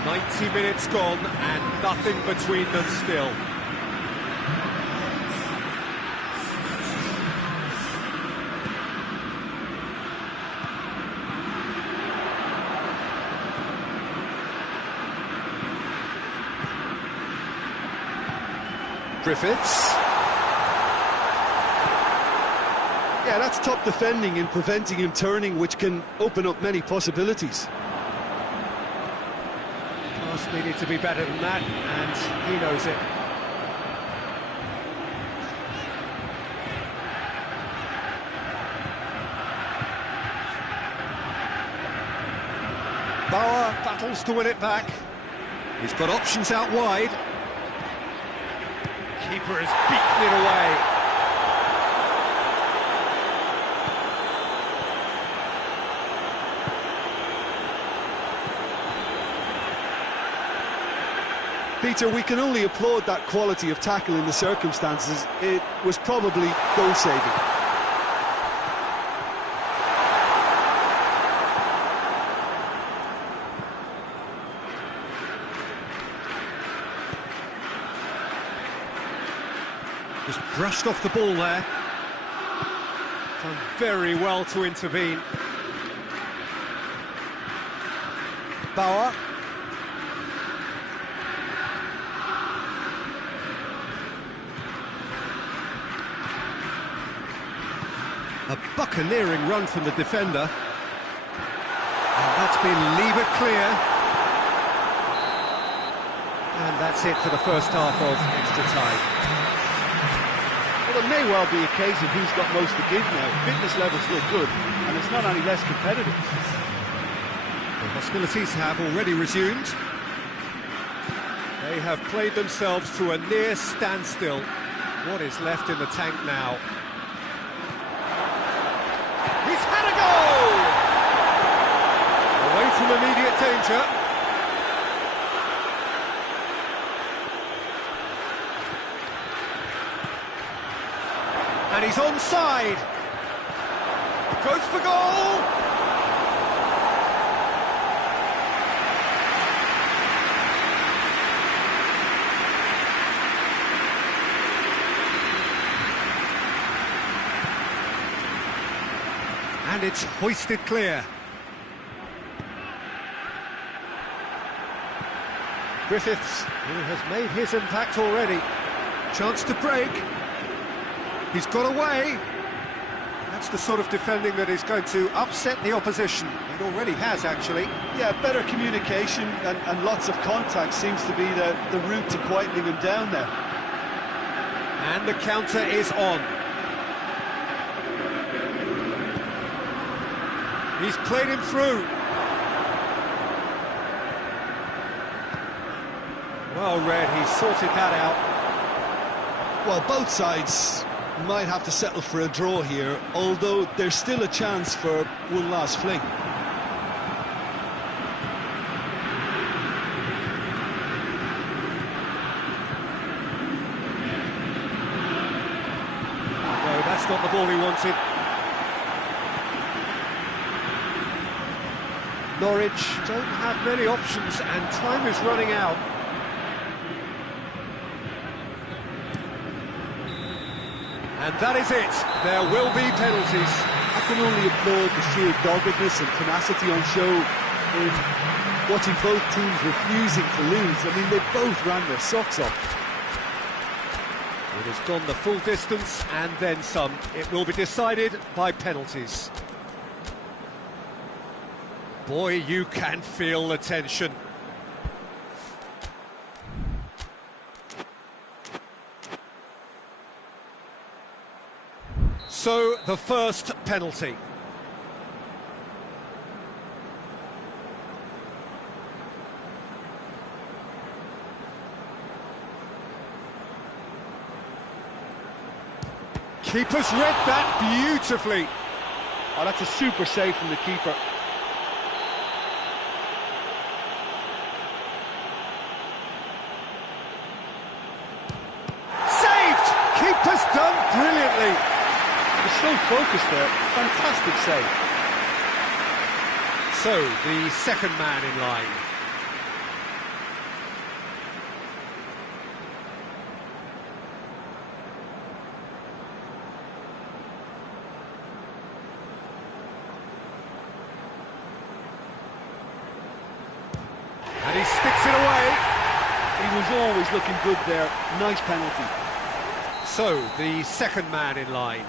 90 minutes gone and nothing between them still. Griffiths. Yeah, that's top defending and preventing him turning, which can open up many possibilities. Pass needed to be better than that, and he knows it. Bauer battles to win it back. He's got options out wide. Keeper has beaten it away. Peter, we can only applaud that quality of tackle in the circumstances. It was probably goal-saving. Just brushed off the ball there. Done very well to intervene. Bauer. A buccaneering run from the defender. And that's been levered clear. And that's it for the first half of extra time. Well, it may well be a case of who's got most to give now. Fitness levels look good, and it's not any less competitive. The hostilities have already resumed. They have played themselves to a near standstill. What is left in the tank now? He's had a goal! Away from immediate danger. And he's onside. Goes for goal. And it's hoisted clear. Griffiths, who has made his impact already. Chance to break. He's got away. That's the sort of defending that is going to upset the opposition. It already has, actually. Yeah, better communication and lots of contact seems to be the route to quietening him down there. And the counter is on. He's played him through. Well read, he sorted that out. Well, both sides might have to settle for a draw here, although there's still a chance for one last fling. No, that's not the ball he wanted. Norwich don't have many options and time is running out. And that is it. There will be penalties. I can only applaud the sheer doggedness and tenacity on show in watching both teams refusing to lose. I mean, they both ran their socks off. It has gone the full distance and then some. It will be decided by penalties. Boy, you can feel the tension. So, the first penalty. Keeper's read that beautifully. Oh, that's a super save from the keeper. Saved! Keeper's done brilliantly. He's so focused there. Fantastic save. So, the second man in line. And he sticks it away. He was always looking good there. Nice penalty. So, the second man in line.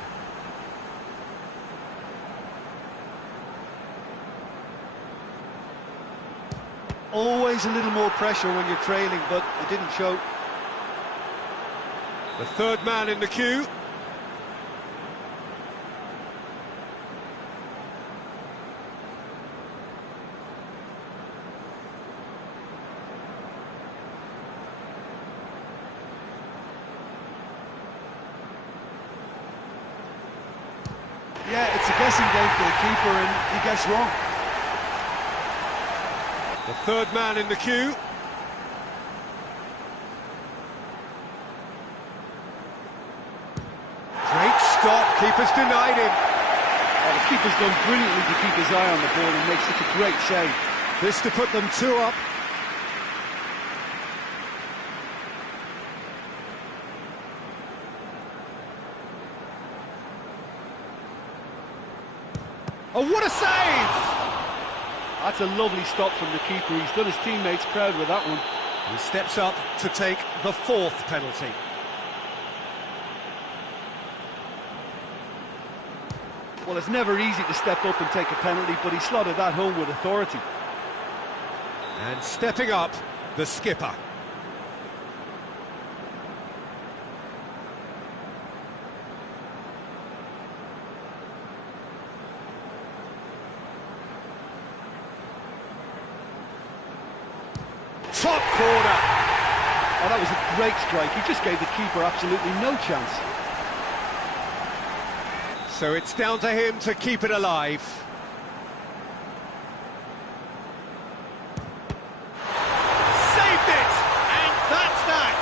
Always a little more pressure when you're trailing, but it didn't show. The third man in the queue. Yeah, it's a guessing game for the keeper, and he gets wrong. The third man in the queue. Great stop, keeper's denied him. Oh, the keeper's done brilliantly to keep his eye on the ball and make such a great save. This to put them 2 up. Oh, what a save! That's a lovely stop from the keeper. He's done his teammates proud with that one. He steps up to take the fourth penalty. Well, it's never easy to step up and take a penalty, but he slotted that home with authority. And stepping up, the skipper. Top corner. Oh, that was a great strike. He just gave the keeper absolutely no chance. So it's down to him to keep it alive. Saved it! And that's that!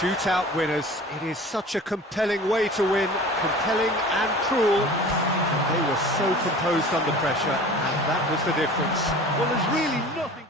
Shootout winners. It is such a compelling way to win. Compelling and cruel. They were so composed under pressure, and that was the difference. Well, there's really nothing...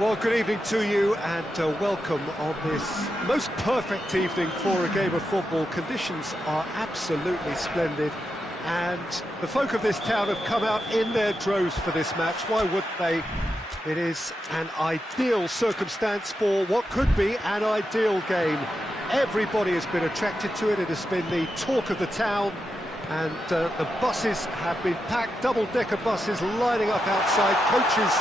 Well, good evening to you and welcome on this most perfect evening for a game of football. Conditions are absolutely splendid and the folk of this town have come out in their droves for this match. Why wouldn't they? It is an ideal circumstance for what could be an ideal game. Everybody has been attracted to it. It has been the talk of the town and the buses have been packed, double-decker buses lining up outside. Coaches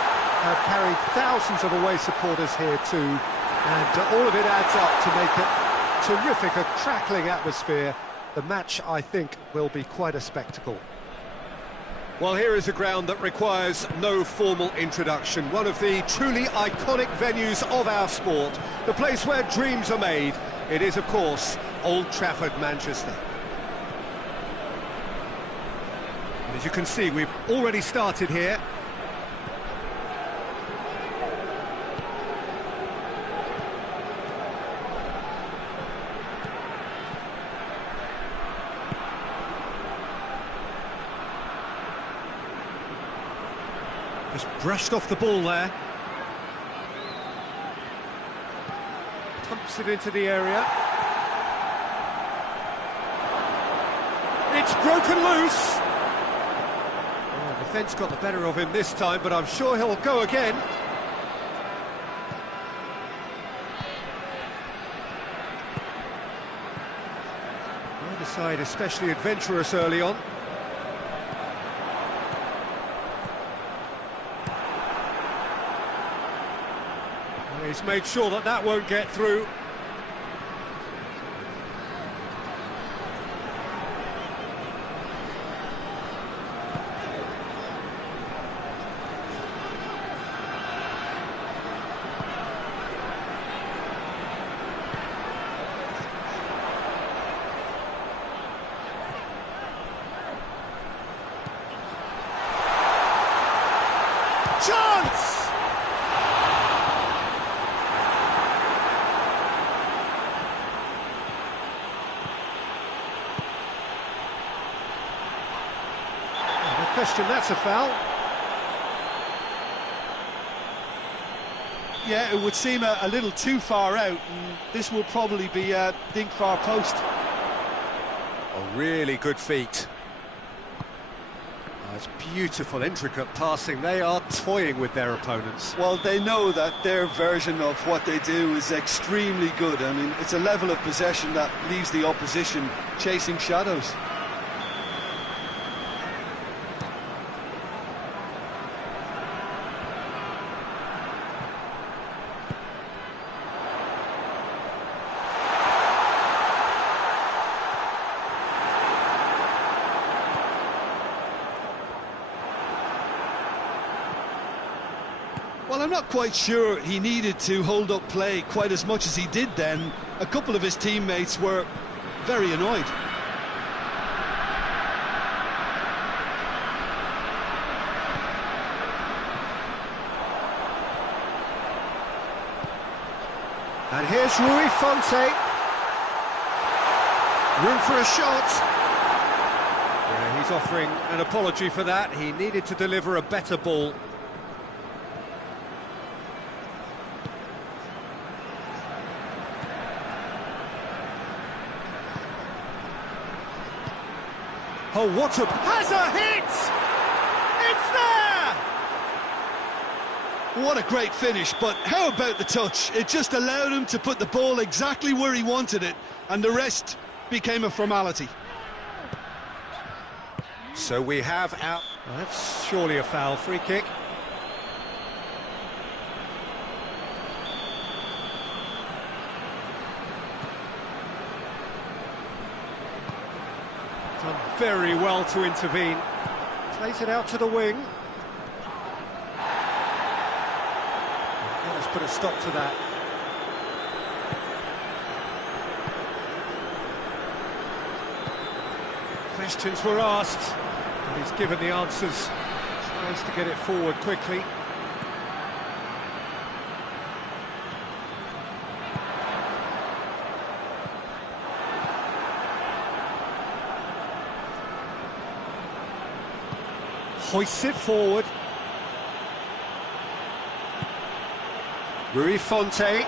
have carried thousands of away supporters here too, and all of it adds up to make it terrific, a crackling atmosphere. The match, I think, will be quite a spectacle. Well, here is a ground that requires no formal introduction, one of the truly iconic venues of our sport, the place where dreams are made. It is, of course, Old Trafford, Manchester. And as you can see, we've already started here. Just brushed off the ball there. Pumps it into the area. It's broken loose. Oh, the defence got the better of him this time, but I'm sure he'll go again. Neither side especially adventurous early on. He's made sure that that won't get through. Chance! Question, that's a foul. Yeah, it would seem a little too far out, and this will probably be a dink far post. A really good feat. Oh, it's beautiful, intricate passing. They are toying with their opponents. Well, they know that their version of what they do is extremely good. I mean, it's a level of possession that leaves the opposition chasing shadows. Well, I'm not quite sure he needed to hold up play quite as much as he did then. A couple of his teammates were very annoyed. And here's Rui Fonte. Room for a shot. Yeah, he's offering an apology for that. He needed to deliver a better ball. Oh, what a... Has a hit! It's there! What a great finish, but how about the touch? It just allowed him to put the ball exactly where he wanted it, and the rest became a formality. So we have out... Well, that's surely a foul. Free kick. Done very well to intervene. Plays it out to the wing. Let's put a stop to that. Questions were asked, and he's given the answers. Tries to get it forward quickly. Hoists it forward. Rui Fonte.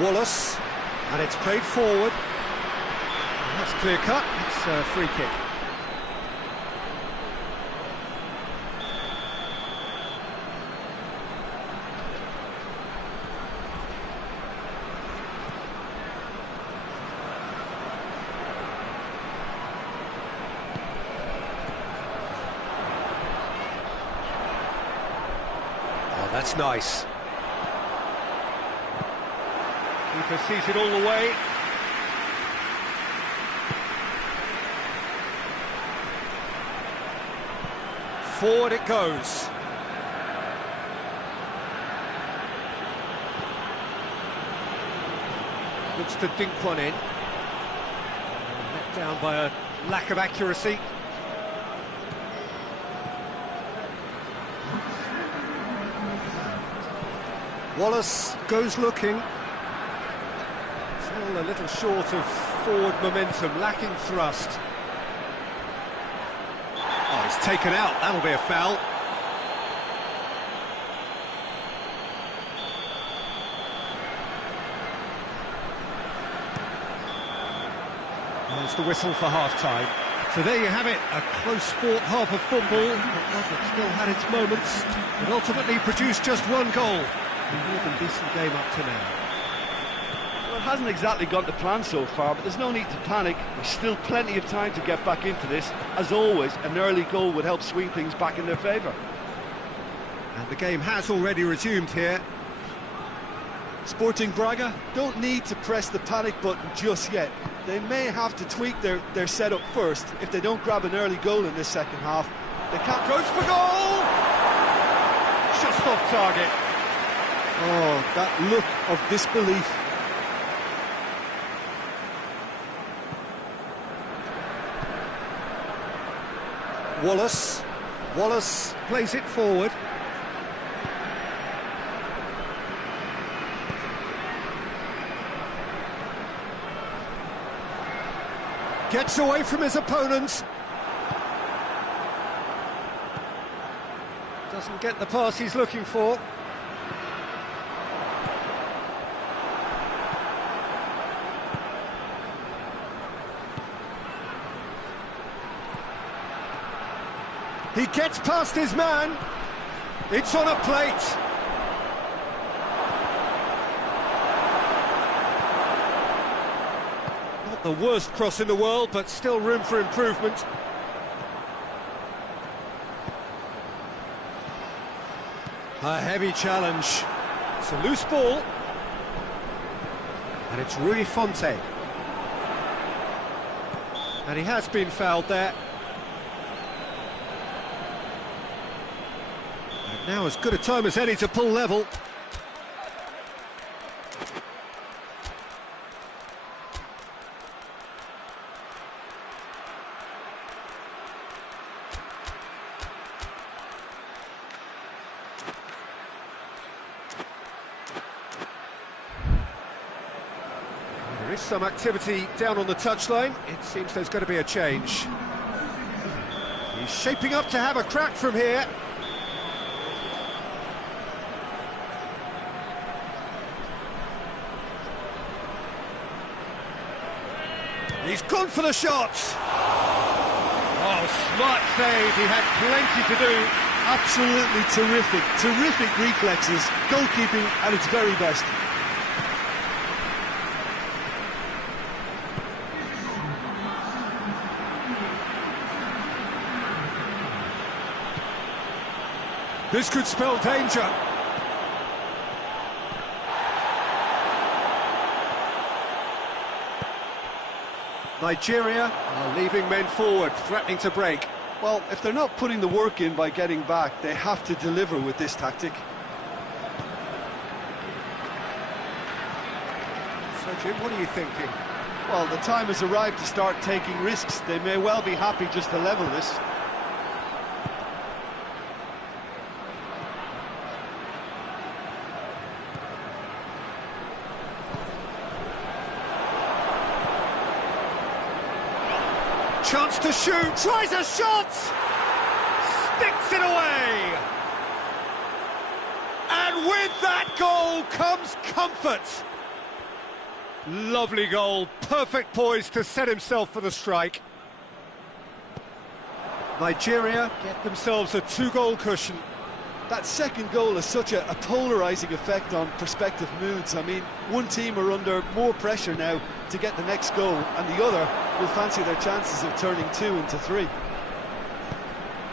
Wallace. And it's played forward. And that's clear cut. It's a free kick. Oh, that's nice. Keeper sees it all the way. Forward it goes. Looks to dink one in. Let down by a lack of accuracy. Wallace goes looking. A little short of forward momentum, lacking thrust. Oh, it's taken out, that'll be a foul. There's the whistle for half-time. So there you have it, a close fought half of football, but one that still had its moments, but ultimately produced just one goal. A more than decent game up to now. It hasn't exactly gone to plan so far, but there's no need to panic. There's still plenty of time to get back into this. As always, an early goal would help swing things back in their favour. And the game has already resumed here. Sporting Braga don't need to press the panic button just yet. They may have to tweak their setup first. If they don't grab an early goal in this second half, they can't... Goes for goal! Just off target. Oh, that look of disbelief. Wallace plays it forward. Gets away from his opponents. Doesn't get the pass he's looking for. He gets past his man. It's on a plate. Not the worst cross in the world, but still room for improvement. A heavy challenge. It's a loose ball. And it's Rui Fonte. And he has been fouled there. Now as good a time as any to pull level. There is some activity down on the touchline. It seems there's going to be a change. He's shaping up to have a crack from here. He's gone for the shots. Oh, smart save. He had plenty to do. Absolutely terrific, terrific reflexes, goalkeeping at its very best. This could spell danger. Nigeria are leaving men forward, threatening to break. Well, if they're not putting the work in by getting back, they have to deliver with this tactic. So, Jim, what are you thinking? Well, the time has arrived to start taking risks. They may well be happy just to level this. Chance to shoot, tries a shot! Sticks it away! And with that goal comes comfort! Lovely goal, perfect poise to set himself for the strike. Nigeria get themselves a 2-goal cushion. That second goal has such a polarising effect on prospective moods. I mean, one team are under more pressure now to get the next goal, and the other will fancy their chances of turning 2 into 3.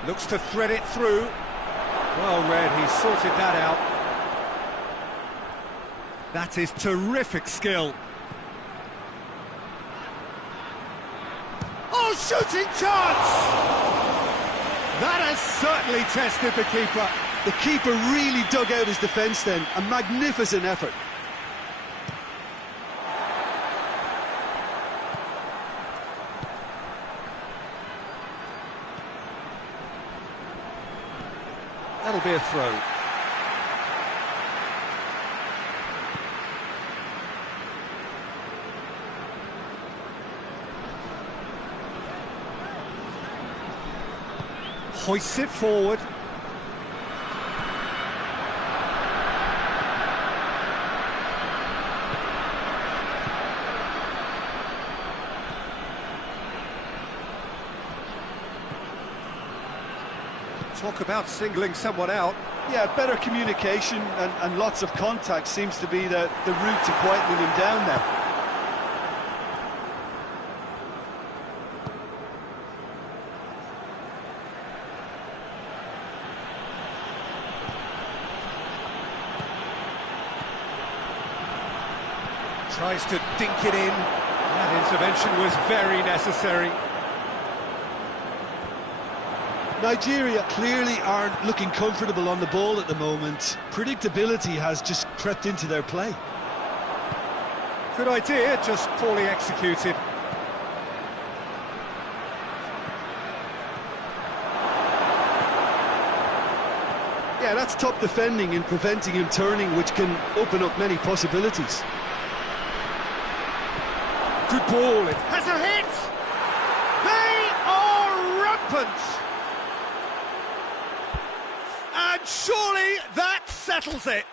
Looks to thread it through. Well read, he's sorted that out. That is terrific skill. Oh, shooting chance! That has certainly tested the keeper. The keeper really dug out his defence then. A magnificent effort. That'll be a throw. Hoists it forward. Talk about singling someone out. Yeah, better communication and lots of contact seems to be the route to quietening him down now. Tries to dink it in. That intervention was very necessary. Nigeria clearly aren't looking comfortable on the ball at the moment. Predictability has just crept into their play. Good idea, just poorly executed. Yeah, that's top defending and preventing him turning, which can open up many possibilities. Good ball, it has a hit! They are rampant! And surely that settles it!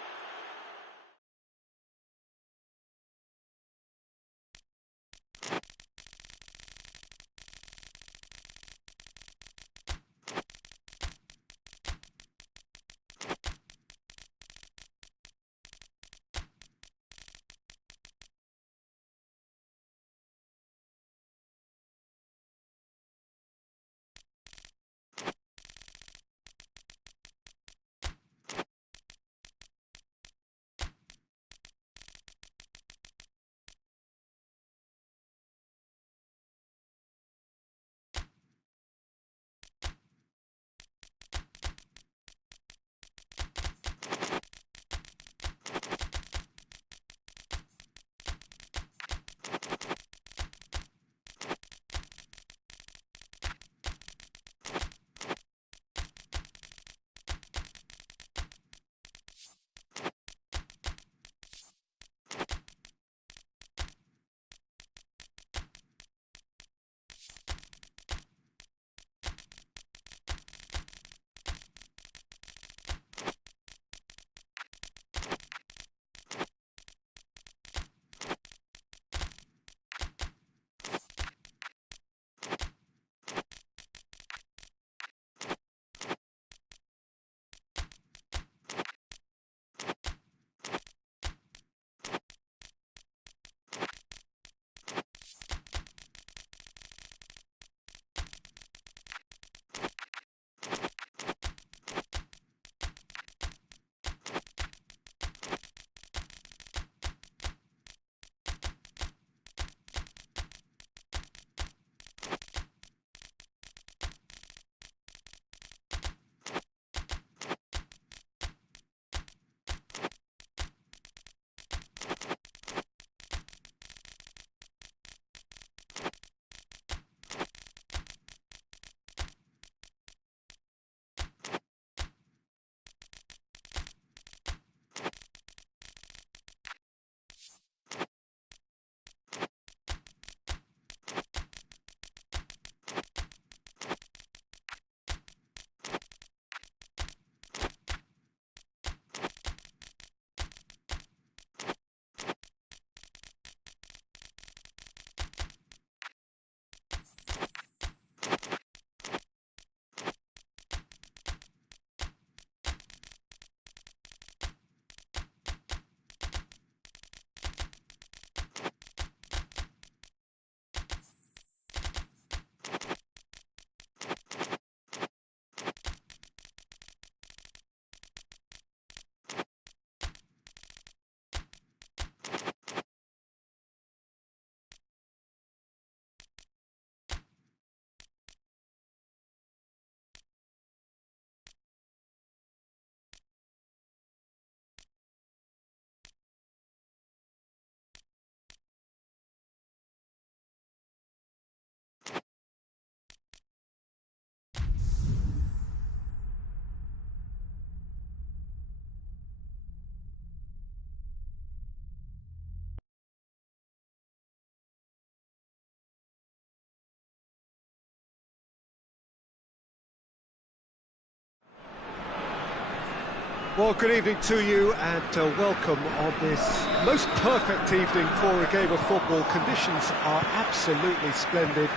Well, good evening to you and welcome on this most perfect evening for a game of football. Conditions are absolutely splendid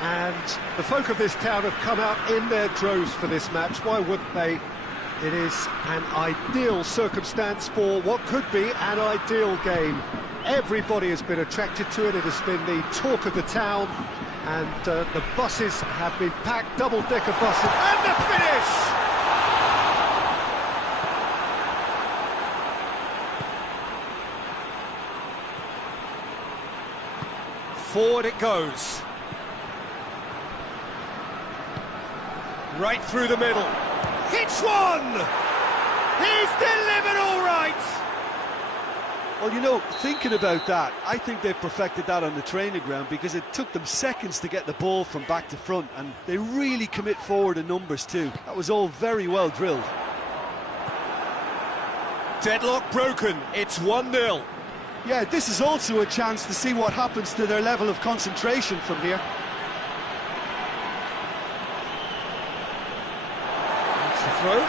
and the folk of this town have come out in their droves for this match. Why wouldn't they? It is an ideal circumstance for what could be an ideal game. Everybody has been attracted to it. It has been the talk of the town and the buses have been packed, double-decker buses, and the finish! Forward it goes. Right through the middle. Hits one! He's delivered all right! Well, you know, thinking about that, I think they've perfected that on the training ground because it took them seconds to get the ball from back to front and they really commit forward in numbers too. That was all very well drilled. Deadlock broken, it's 1-0. Yeah, this is also a chance to see what happens to their level of concentration from here. That's the throw.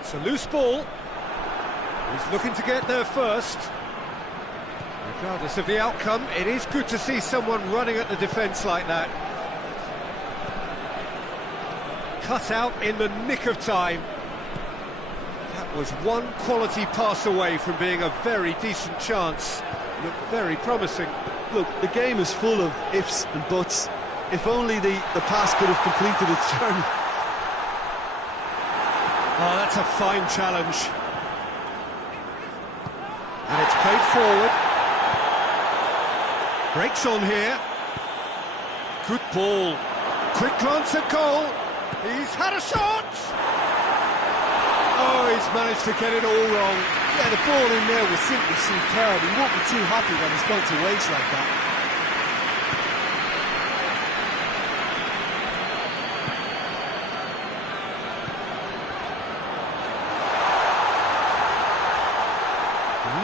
It's a loose ball. He's looking to get there first. Regardless of the outcome, it is good to see someone running at the defence like that. Cut out in the nick of time. That was one quality pass away from being a very decent chance. Looked very promising. Look, the game is full of ifs and buts. If only the pass could have completed its journey. Oh, that's a fine challenge. And it's played forward. Breaks on here. Good ball. Quick glance at goal. He's had a shot. Oh, he's managed to get it all wrong. Yeah, the ball in there was simply superb. He won't be too happy when it's gone to waste like that.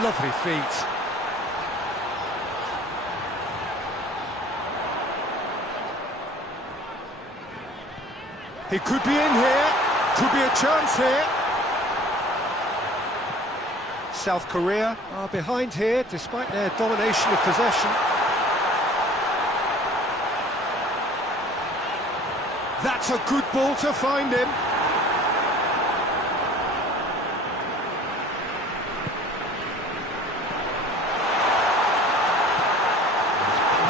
Lovely feet. He could be in here, could be a chance here. South Korea are behind here, despite their domination of possession. That's a good ball to find him.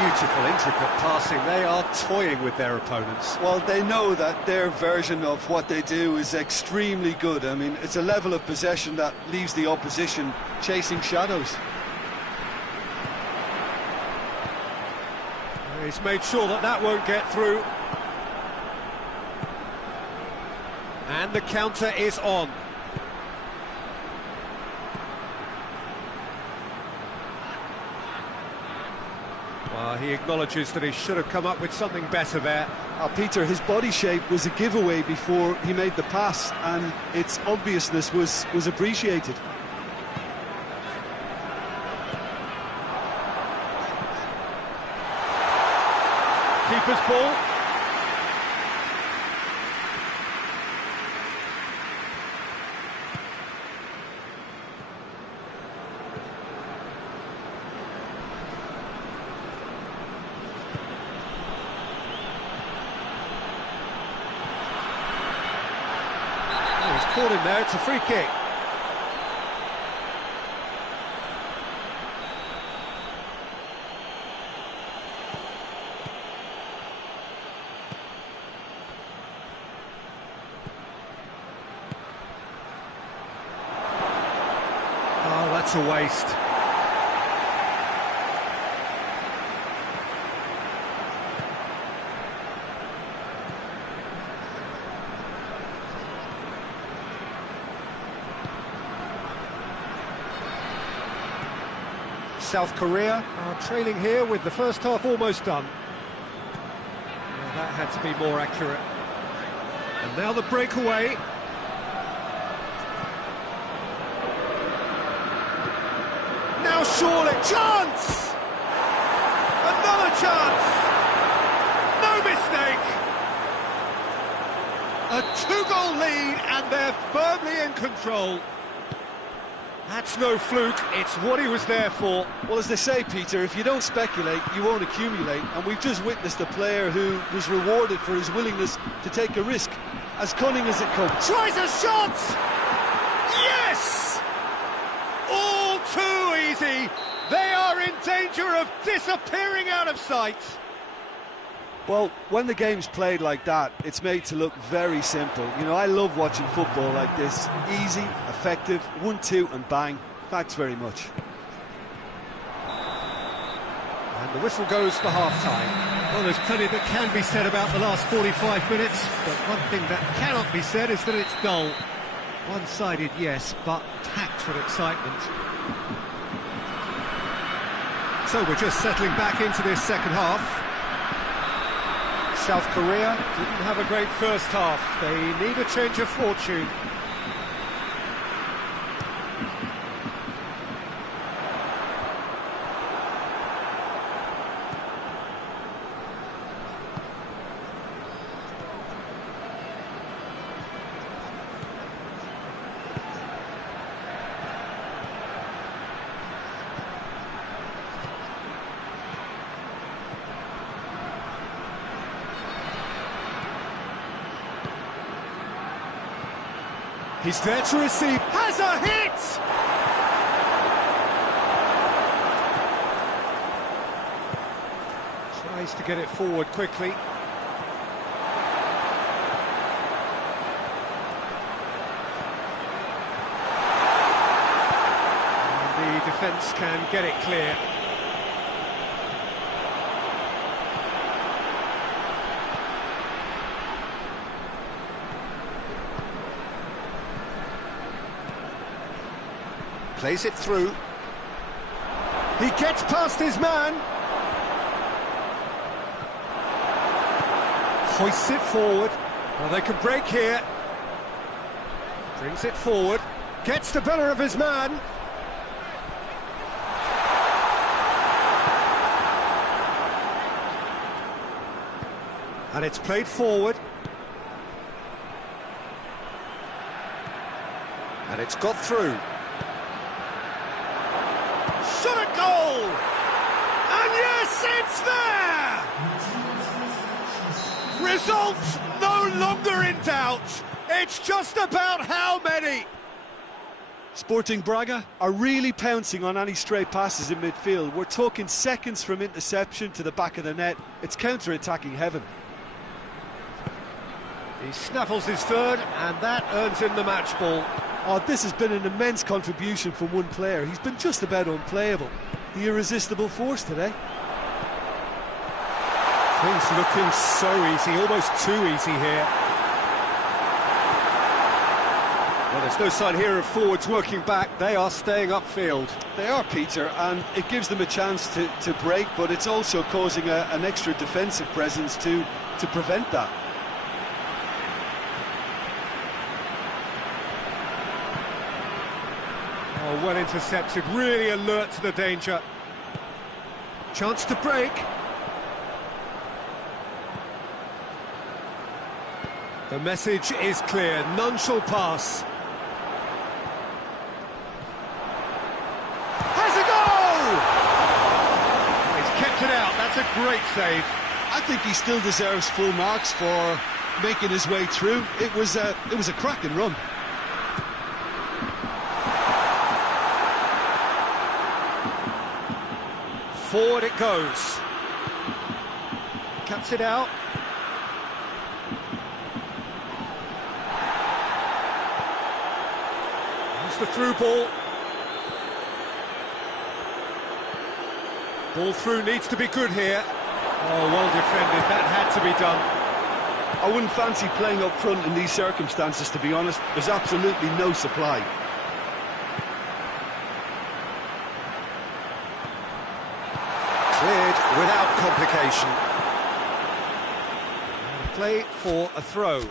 Beautiful, intricate passing. They are toying with their opponents. Well, they know that their version of what they do is extremely good. I mean, it's a level of possession that leaves the opposition chasing shadows. He's made sure that that won't get through. And the counter is on. He acknowledges that he should have come up with something better there. Peter, his body shape was a giveaway before he made the pass, and its obviousness was appreciated. Keeper's ball. Caught him there, it's a free kick. Oh, that's a waste. South Korea are trailing here with the first half almost done. Well, that had to be more accurate. And now the breakaway. Chance! Another chance! No mistake! A two-goal lead and they're firmly in control. That's no fluke, it's what he was there for. Well, as they say, Peter, if you don't speculate, you won't accumulate. And we've just witnessed a player who was rewarded for his willingness to take a risk, as cunning as it comes. Tries a shot! Yes! All too easy. They are in danger of disappearing out of sight. Well, when the game's played like that, it's made to look very simple. You know, I love watching football like this. Easy, effective, 1-2 and bang. Thanks very much. And the whistle goes for half-time. Well, there's plenty that can be said about the last 45 minutes, but one thing that cannot be said is that it's dull. One-sided, yes, but packed with excitement. So we're just settling back into this second half. South Korea didn't have a great first half. They need a change of fortune. He's there to receive, has a hit! Tries to get it forward quickly. And the defence can get it clear. Plays it through. He gets past his man. Hoists it forward. Well, they can break here. Brings it forward. Gets the better of his man. And it's played forward. And it's got through. Shot a goal! And yes, it's there! Results no longer in doubt. It's just about how many. Sporting Braga are really pouncing on any stray passes in midfield. We're talking seconds from interception to the back of the net. It's counter-attacking heaven. He snaffles his third, and that earns him the match ball. Oh, this has been an immense contribution from one player. He's been just about unplayable. The irresistible force today. Things looking so easy, almost too easy here. Well, there's no sign here of forwards working back. They are staying upfield. They are, Peter, and it gives them a chance to break, but it's also causing an extra defensive presence to prevent that. Oh, well intercepted, really alert to the danger. Chance to break. The message is clear, none shall pass. Has a goal! He's kept it out, that's a great save. I think he still deserves full marks for making his way through. It was a cracking run. Forward it goes. Cuts it out. Here's the through ball. Ball through needs to be good here. Oh, well defended. That had to be done. I wouldn't fancy playing up front in these circumstances, to be honest. There's absolutely no supply. Cleared without complication. Play for a throw.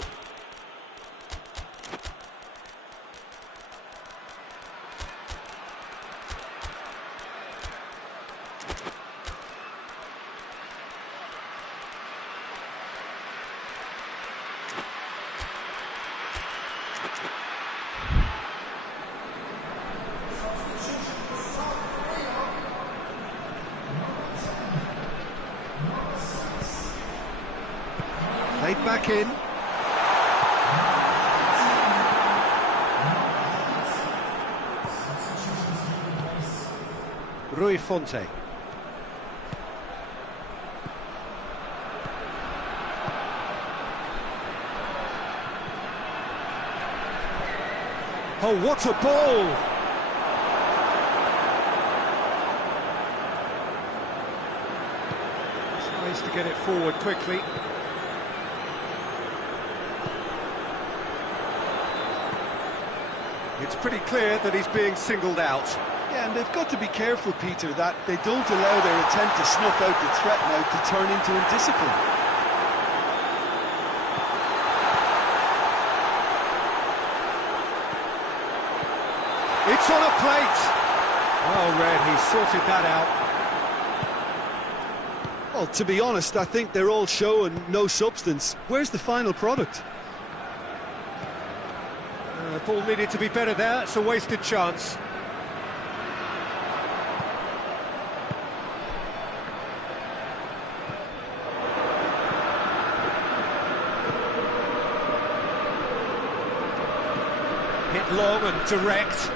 back in. Rui Fonte. Oh, what a ball! Tries to get it forward quickly. It's pretty clear that he's being singled out. Yeah, and they've got to be careful, Peter, that they don't allow their attempt to snuff out the threat now to turn into indiscipline. It's on a plate! Well read, he's sorted that out. Well, to be honest, I think they're all show and no substance. Where's the final product? Ball needed to be better there, it's a wasted chance. Hit long and direct.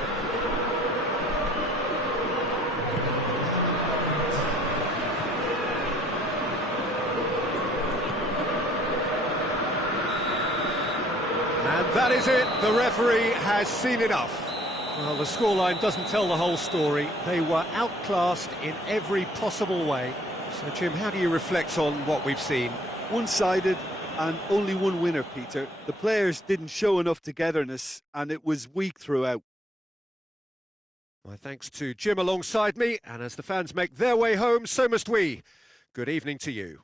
And that is it, the referee has seen enough. Well, the scoreline doesn't tell the whole story. They were outclassed in every possible way. So, Jim, how do you reflect on what we've seen? One-sided and only one winner, Peter. The players didn't show enough togetherness and it was weak throughout. My thanks to Jim alongside me, and as the fans make their way home, so must we. Good evening to you.